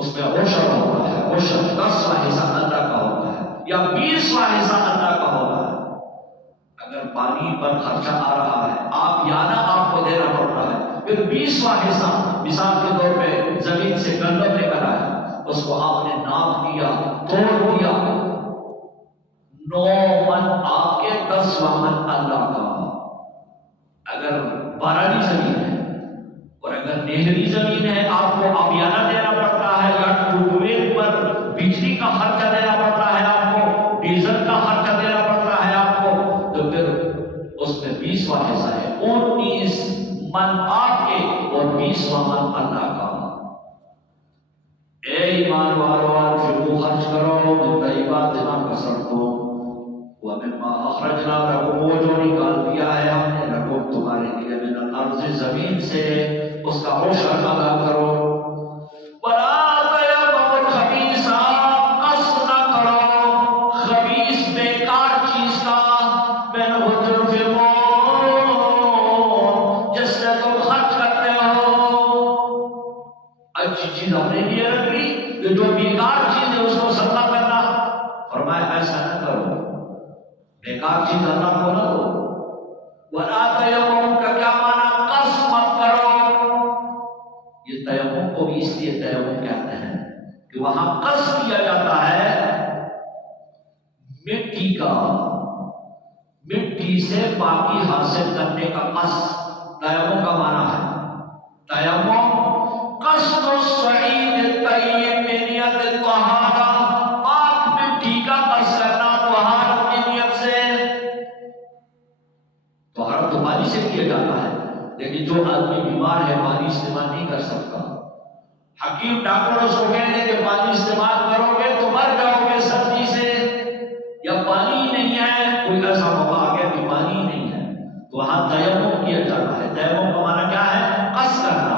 اس میں عشر ہوتا ہے، عشر 10واں حصہ اللہ کا ہوتا ہے یا 20واں حصہ اللہ کا ہوتا ہے۔ اگر پانی پر خرچہ آ رہا ہے، آپ یا نہ آپ کو دینا پڑ رہا ہے، پھر 20واں حصہ مثال کے طور پہ زمین سے گندم لے کر آیا، اس کو آپ نے ناپ لیا، توڑ دیا، 9 من آپ کے، 10واں من اللہ کا۔ اگر بارانی زمین ہے اور اگر نہری زمین ہے، آپ کو آبیانہ دینا پڑتا ہے یا ٹیوب ویل پر بجلی کا خرچہ دینا پڑتا ہے، آپ کو ڈیزل کا خرچہ دینا پڑتا ہے آپ کو، تو پھر اس میں 20واں حصہ ہے، 19 من آپ کے اور 20واں من اللہ کا۔ اے ایمان والو انفقوا، خرچ کرو، من طیبات ما کسبتم ومما اخرجنا لكم، وہ جو نکال دیا ہے ہم نے لکم تمہارے لیے، من الارض زمین سے، اس کا عشر ادا کرو۔ ولا تیمموا الخبیث، قصد نہ کرو خبیث بیکار چیز کا، منہ تنفقون، جس سے تم خرچ کرتے ہو۔ اچھی چیز اپنے لیے رکھ لی، جو بیکار چیز ہے اس کو صدقہ کرنا، فرمایا ایسا نہ کرو، بیکار چیز اللہ کو نہ دو۔ ولا تیمم کا کیا معنی؟ قصد مت کرو۔ یہ تیمم کو بھی اس لیے تیمم کہتے ہیں کہ وہاں قصد کیا جاتا ہے مٹی کا، مٹی سے پاکی حاصل کرنے کا قصد تیمم کا معنی ہے۔ تیمم قصد الصعید الطیب بنیت الطہارہ، پاک مٹی کا قصد کرنا طہارت کی نیت سے۔ طہارت تو پانی سے کیا جاتا ہے، لیکن جو آدمی بیمار ہے پانی استعمال نہیں کر سکتا، حکیم ڈاکٹر اس کو کہہ دیں کہ پانی استعمال کرو گے تو مر جاؤ گے سردی سے، یا پانی ہی نہیں ہے، کوئی ایسا موقع آ گیا کہ پانی ہی نہیں ہے، تو وہاں تیمم کیا جاتا ہے۔ تیمم کا معنی کیا ہے؟ قصد کرنا،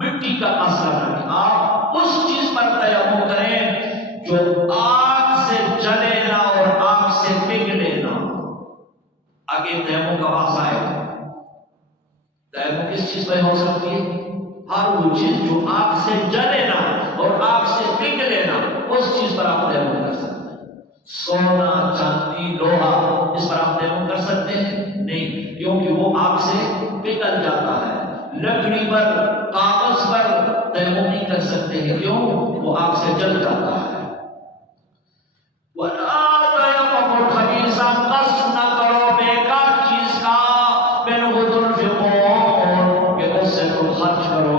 مٹی کا قصد کرنا، کہ آپ اس چیز پر تیمم کریں جو آگ سے جلے نہ اور آگ سے پگھلے نہ۔ آگے تیمم کا واقعہ ہے، تیمم کس چیز پہ ہو سکتی ہے؟ ہر وہ چیز جو آگ سے جلے نہ اور آگ سے پگھلے نہ، اس چیز پر آپ تیمم کر سکتے ہیں۔ سونا، چاندی، لوہا، اس پر آپ تیمم کر سکتے ہیں؟ نہیں، کیونکہ وہ آگ سے پگھل جاتا ہے۔ لکڑی پر، کاغذ پر تیمم نہیں کر سکتے ہیں، کیوں؟ وہ آگ سے جل جاتا ہے۔ وَلَا تَيَمَّمُوا الْخَبِيثَ، قصد نہ کرو بیکار چیز کا، مِنْهُ تُنْفِقُونَ، کہ اس سے تم خرچ کرو،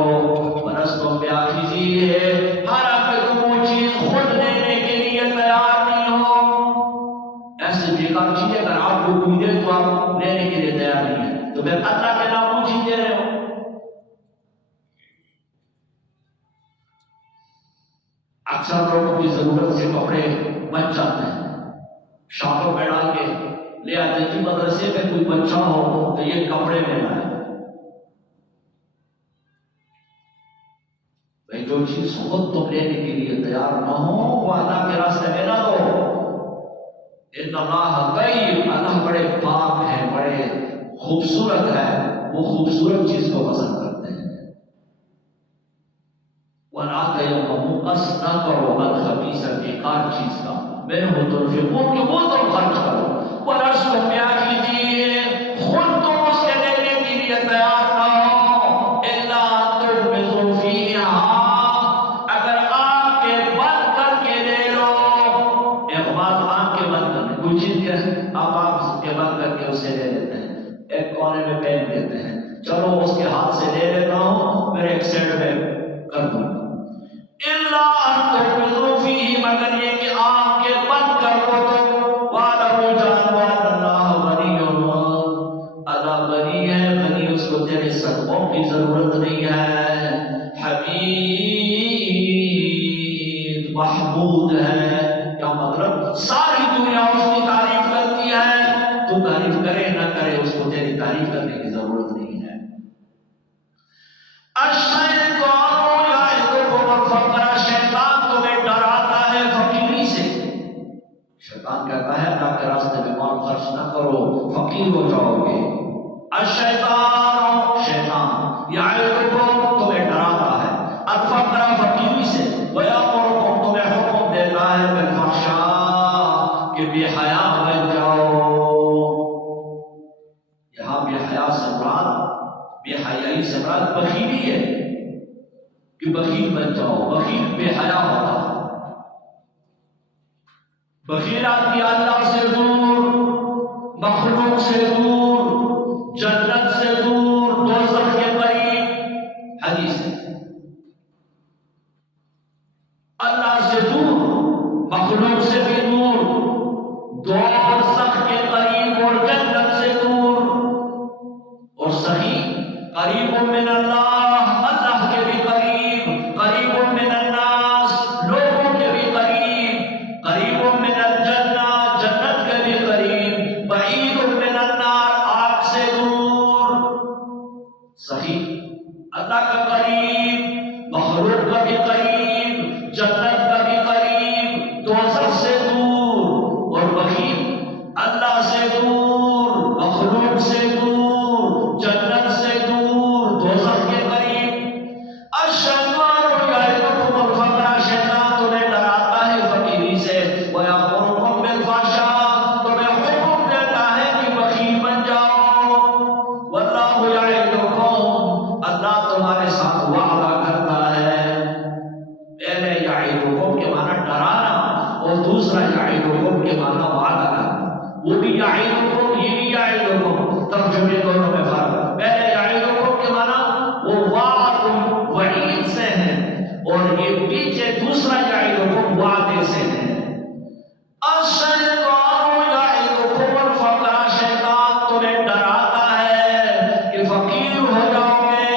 وَلَسْتُمْ بِآخِذِيهِ، حالانکہ تم وہ چیز خود لینے کے لیے تیار نہیں ہو۔ ایسی بیکار چیز اگر آپ کو کوئی دے تو آپ لینے کے لیے تیار نہیں ہیں، تو پھر اللہ کے نام وہ چیز دے رہے ہو۔ اکثر لوگوں کی ضرورت سے کپڑے بچ جاتے ہیں، شاپوں پہ ڈال کے لے آتے ہیں، مدرسے میں کوئی بچہ ہو تو یہ کپڑے لینا ہے۔ بھائی جو چیز خود تم لینے کے لیے تیار نہ ہو وہ اللہ کے راستے میں نہ دو۔ ان اللہ طیب، اللہ بڑے پاک ہے، بڑے خوبصورت ہے، وہ خوبصورت چیز کو پسند کرتے ہیں۔ وَلَا تَيَمَّمُوا، قصد نہ کرو الخبیث، بیکار چیز کا، مِنْهُ تُنْفِقُونَ، کہ وہ تم خرچ کرو، وَلَسْتُمْ بِآخِذِيهِ، خود تم اس کے لینے کے لیے تیار نہ ہو، إِلَّا أَن تُغْمِضُوا فِيهَا، اگر آنکھ کے بند کر کے لے لو۔ ایک بات آنکھ کے بند کرنے، کوئی چیز کیا ہے آپ آنکھ کے بند کر کے اسے لے لیتے ہیں، ایک کونے میں پہن دیتے ہیں، چلو اس کے ہاتھ سے لے لیتا ہوں، پھر ایک سائڈ میں کر دوں۔ إِلَّا أَن تُغْمِضُوا فِيهِ، مگر یہ کہ آنکھ کے بند کر دو تو، وَاعْلَمُوا جانو أَنَّ اللَّهَ غَنِيٌّ، اللہ غنی ہے، غنی، اس کو تیرے صدقوں کی ضرورت نہیں ہے، حمید، محمود ہے۔ کیا مطلب؟ ساری دنیا اس کی تعریف کرتی ہے، تو تعریف کرے نہ کرے اس کو تیری تعریف کرنے کی ضرورت نہیں ہے۔ الشیطان یعدکم الفقر، شیطان تمہیں ڈراتا ہے فقیری سے۔ شیطان کہتا ہے اللہ کے راستے میں مال خرچ نہ کرو، فقیر ہو جاؤ گے۔ الشیطان، شیطان، یعدکم تمہیں ڈراتا ہے، الفقر، فقیری سے، ویا بے حیا بن جاؤ. یہاں بے حیا سے مراد، بے حیائی سے مراد بخیلی ہے کہ بخیل بن جاؤ. بخیل بے حیا ہوتا ہے. بخیل آدمی اللہ سے دور، مخلوق سے دور، جنت سے دور، دوزخ کے قریب. حدیث ہے اللہ سے دور، مخلوق سے بھی دور، دوزخ کے قریب اور جنت سے دور. اور صحیح قریب من اللہ، اللہ کے بھی قریب، قریب من الناس، لوگوں کے بھی قریب، قریب من الجنہ، جنت کے بھی قریب، بعید من النار، آگ سے دور. صحیح اللہ کا قریب، مخلوق کا بھی قریب، جنت کا بھی قریب، دوزخ سے دور. اور بخیل اللہ سے دور، مخلوق سے دور، جنت سے دور، دوزخ کے قریب. الشیطان یعدکم الفقر، شیطان تمہیں ڈراتا ہے فقیری سے. ویأمرکم بالفحشاء، تمہیں حکم دیتا ہے کہ بخیل بن جاؤ. واللہ یعدکم، اللہ تمہارے ساتھ وعدہ کرتا ہے. پہلے یعدکم کے معنی ڈرانا، اور دوسرا یعدکم کے معنی وعدہ کرنا. وہ بھی یعدکم، یہ بھی یعدکم، ترجمے دونوں میں فرق. پہلے یعدکم کے معنی وہ وعد وعید سے ہے، اور یہ پیچھے دوسرا یعدکم وعدے سے ہے. الشیطان یعدکم الفقر، شیطان تمہیں ڈراتا ہے کہ فقیر ہو جاؤ گے،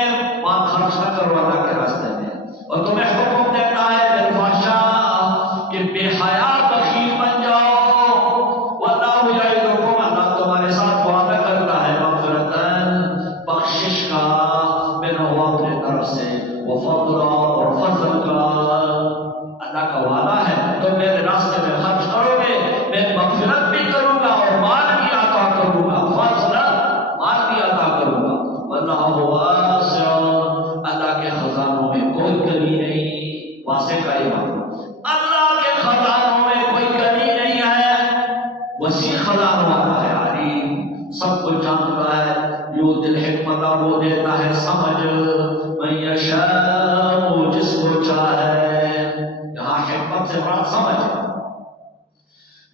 مال خرچ نہ کرو اللہ کے راستے میں. اور تمہیں حکم دیتا ہے بالفحشاء کہ بے حیا بخیل بن جاؤ. واللہ یعدکم، اللہ تمہارے ساتھ وعدہ کرتا ہے مغفرتاً، بخشش کا، من ہوا اپنے طرف سے، وفضلا، اور فضل کا. اللہ کا وعدہ ہے تم میرے راستے میں خرچ کرو گے، میں مغفرت بھی کروں گا اور مال بھی عطا کروں گا. فضلا، مال بھی عطا کروں گا. واللہ واسع، اللہ کے خزانوں میں کوئی کمی نہیں. واسع کا ایمان، اللہ کے خزانوں میں کوئی کمی نہیں ہے. وسیع خزانوں والا ہے، علیم، سب کچھ جانتا ہے. یؤتی الحکمت، وہ دیتا ہے سمجھ، من یشاء، جس کو چاہے. یہاں حکمت سے مراد سمجھ.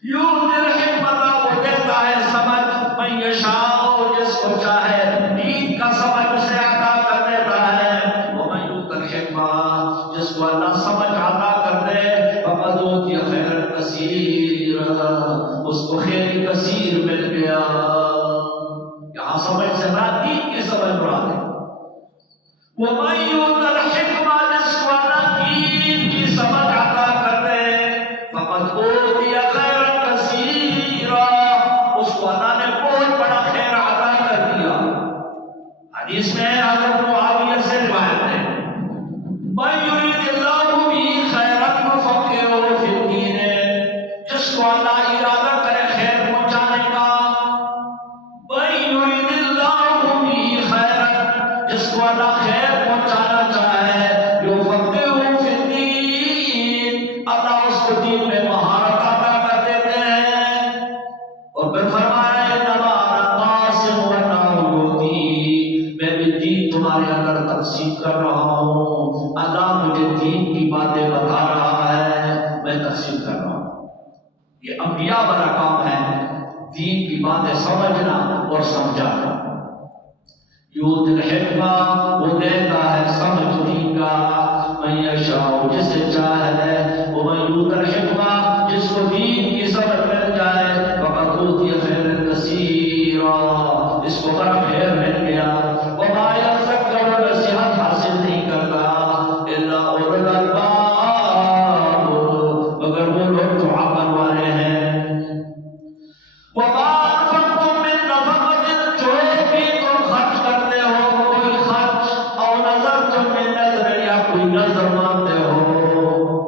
یؤتی الحکمت، وہ دیتا ہے سمجھ، من یشاء، جس کو چاہے. دین کا سمجھ اسے عطا کر دیتا ہے. ومن یؤت الحکمت، جس کو اللہ سمجھ عطا کر دے، فقد اوتی خیرا کثیرا، اس کو خیر کثیر مل گیا. یہاں سمجھ سے مراد دین کی سمجھ مراد ہے. ومن یؤت الحکمت، جس کو اللہ دین کی سمجھ عطا کر دے، فقد اوتی خیرا کثیرا، اس کو اللہ نے بہت بڑا خیر عطا کر دیا. حدیث میں حضرت معاویہ سے روایت ہے، من یرید اللہ بہ خیرا یفقہہ فی الدین، جس کو اللہ ارادہ کرے خیر پہنچانے کا. من یرید اللہ بہ خیرا، جس کو اللہ خیر پہنچانا چاہے، یفقہہ فی الدین، اللہ اس کو دین میں مہارت عطا کر دیتے ہیں. اور پھر فرمایا انما انا قاسم واللہ یؤتی، میں بھی دین تمہارے اندر تقسیم کر رہا ہوں. اللہ مجھے دین کی باتیں بتا رہا ہے، میں تقسیم کر رہا ہوں. یہ انبیاء والا کام ہے، دین کی باتیں سمجھنا اور سمجھانا. یؤتی الحکمت، وہ دیتا ہے سمجھ دین کا، من یشاء، جسے چاہے. ومن یؤت الحکمت، جس کو دین کی سمجھ مل جائے، فقد اوتی خیرا کثیرا، اس کو بڑا خیر مل گیا. وما یذکر، نصیحت حاصل نہیں کرتا الا اولو الالباب، مگر وہ لوگ جو عقل والے ہیں. وما انفقتم من نفقۃ، جو بھی تم خرچ کرتے ہو کوئی خرچ، او نذرتم من نذر، یا کوئی نذر مانتے ہو.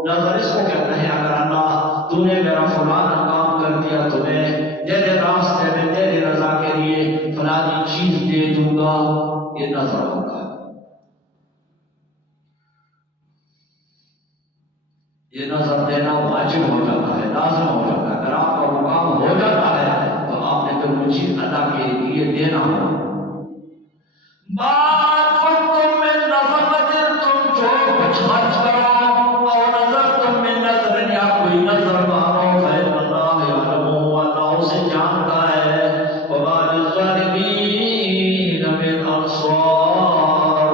نذر اس کو کہتے ہیں اگر اللہ تو نے میرا فلانا کام کر دیا، تمہیں تیرے راستے میں تیری رضا کے لیے فلانی چیز دے دوں گا، یہ نذر ہوگا. یہ نظر دینا واجب ہو جاتا ہے، لازم ہو جاتا ہے۔ اگر آپ کا وہ کام ہو جاتا ہے تو آپ نے پھر وہ چیز ادا کے لیے دینا ہوگا۔ بات تم میں نفقت، تم جو کچھ خرچ کرو، اور نظر تم میں نظر یا کوئی نظر مانو، فإن اللہ یعلم، اللہ اسے جانتا ہے، وما للظالمین من انصار،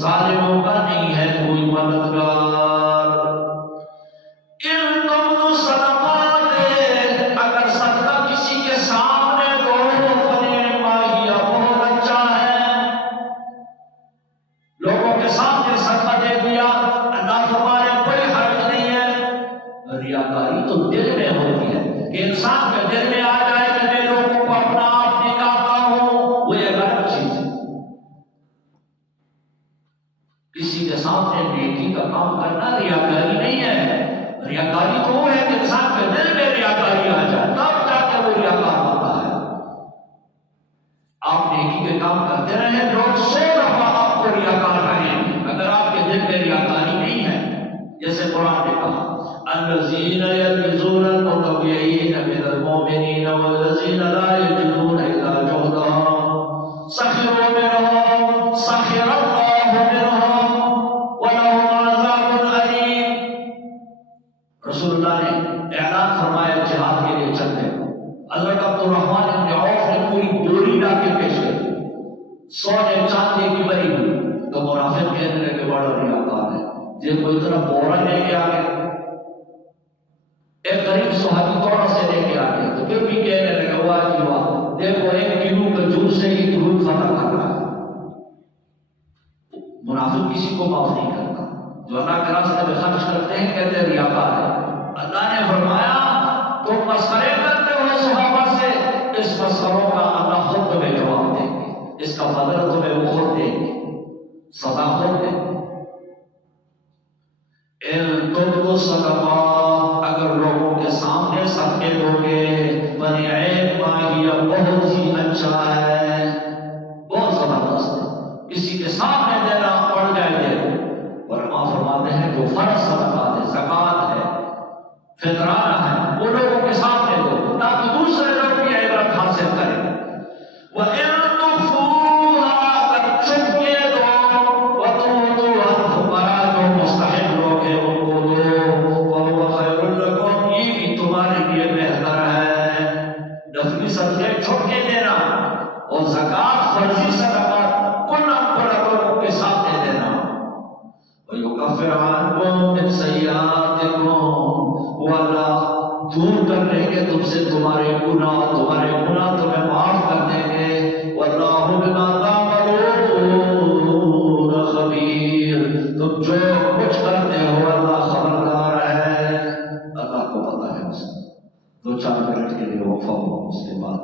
ظالموں کا نہیں ہے کوئی مددگار۔ ان تم صدقات، اگر صدقہ کسی کے سامنے دو، فنعما ہی، بہت اچھا ہے۔ لوگوں کے سامنے صدقہ دے دیا، اللہ تمہارے کوئی حرج نہیں ہے۔ ریاکاری تو دل میں ہوتی ہے کہ انسان کے دل میں آ جائے کہ میں لوگوں کو اپنا آپ نکالتا ہوں، وہ ایک غلط چیز ہے۔ کسی کے سامنے نیکی کا کام کرنا ریاکاری نہیں ہے۔ ریاکاری تو وہ ہے کہ انسان کے دل میں ریاکاری آ جائے، تب جا کے وہ ریاکار ہوتا ہے۔ آپ نیکی کے کام کرتے رہیں، لوگ 100 دفعہ آپ کو ریاکار کہیں، اگر آپ کے دل میں ریاکاری نہیں ہے، جیسے قرآن نے کہا الذین یلمزون المتطوعین من المؤمنین والذین لا یجدون الا جہدهم سخروا منهم سخر اللہ منهم ولهم عذاب علیم۔ رسول اللہ نے اعلان فرمایا جہاد کے لیے چلتے، حضرت عبد الرحمن بن عوف نے پوری بوری لا کے پیش کری، سونے چاندی کی بری ہوئی، تو منافق کہنے لگے بڑا ریاکار ہے، جن کو اتنا بورا لے کے آگے، ایک غریب صحابی تھوڑا سے لے کے آگے، تو پھر بھی کہنے لگے واہ جی واہ، دیکھو 1 کلو کا جوس سے ہی دھوپ فتح کر رہا ہے۔ منافق کسی کو معاف نہیں کرتا، جو اللہ کے راستے میں خرچ کرتے ہیں کہتے ہیں ریاکار ہے۔ اللہ نے فرمایا تم مسخرے کرتے ہو صحابہ سے، اس مسخروں کا اللہ خود تمہیں جواب دیں گے، اس کا بدلہ تمہیں وہ خود دیں گے، سزا خود دیں گے۔ ان تم صدقات، اگر لوگوں کے سامنے صدقے دو گے، فنعما ہی، بہت ہی اچھا ہے، بہت زبردست ہے۔ کسی کے سامنے دینا پڑ جائے دے، علماء فرماتے ہیں جو فرض صدقات ہے، زکوٰۃ ہے، فطرانہ ہے، وہ لوگوں کے سامنے دو تاکہ دوسرے لوگ بھی عبرت حاصل کریں۔ وَإِن تُخْفُوهَا، اگر چھپ کے دو، وَتُؤْتُوهَا الْفُقَرَاءَ، جو مستحق لوگ ہیں ان کو دو، وَهُوَ خَيْرٌ لَكُمْ، یہ بھی تمہارے لیے بہتر ہے۔ نفلی صدقے چھپ کے دینا اور زکوٰۃ فرضی صدقات لوگوں کے سامنے دینا۔ وَيُكَفِّرْ عَنْكُم مِّن سَيِّئَاتِكُمْ، وہ اللہ دور کر دیں گے تم سے تمہارے گناہ تمہیں معاف کر دیں گے۔ وَاللَّهُ بِمَا تَعْمَلُونَ خَبِيرٌ، تم جو کچھ کرتے ہو اللہ خبردار ہے، اللہ کو پتہ ہے۔ 2-4 منٹ کے لیے وقفہ ہو، اس کے بعد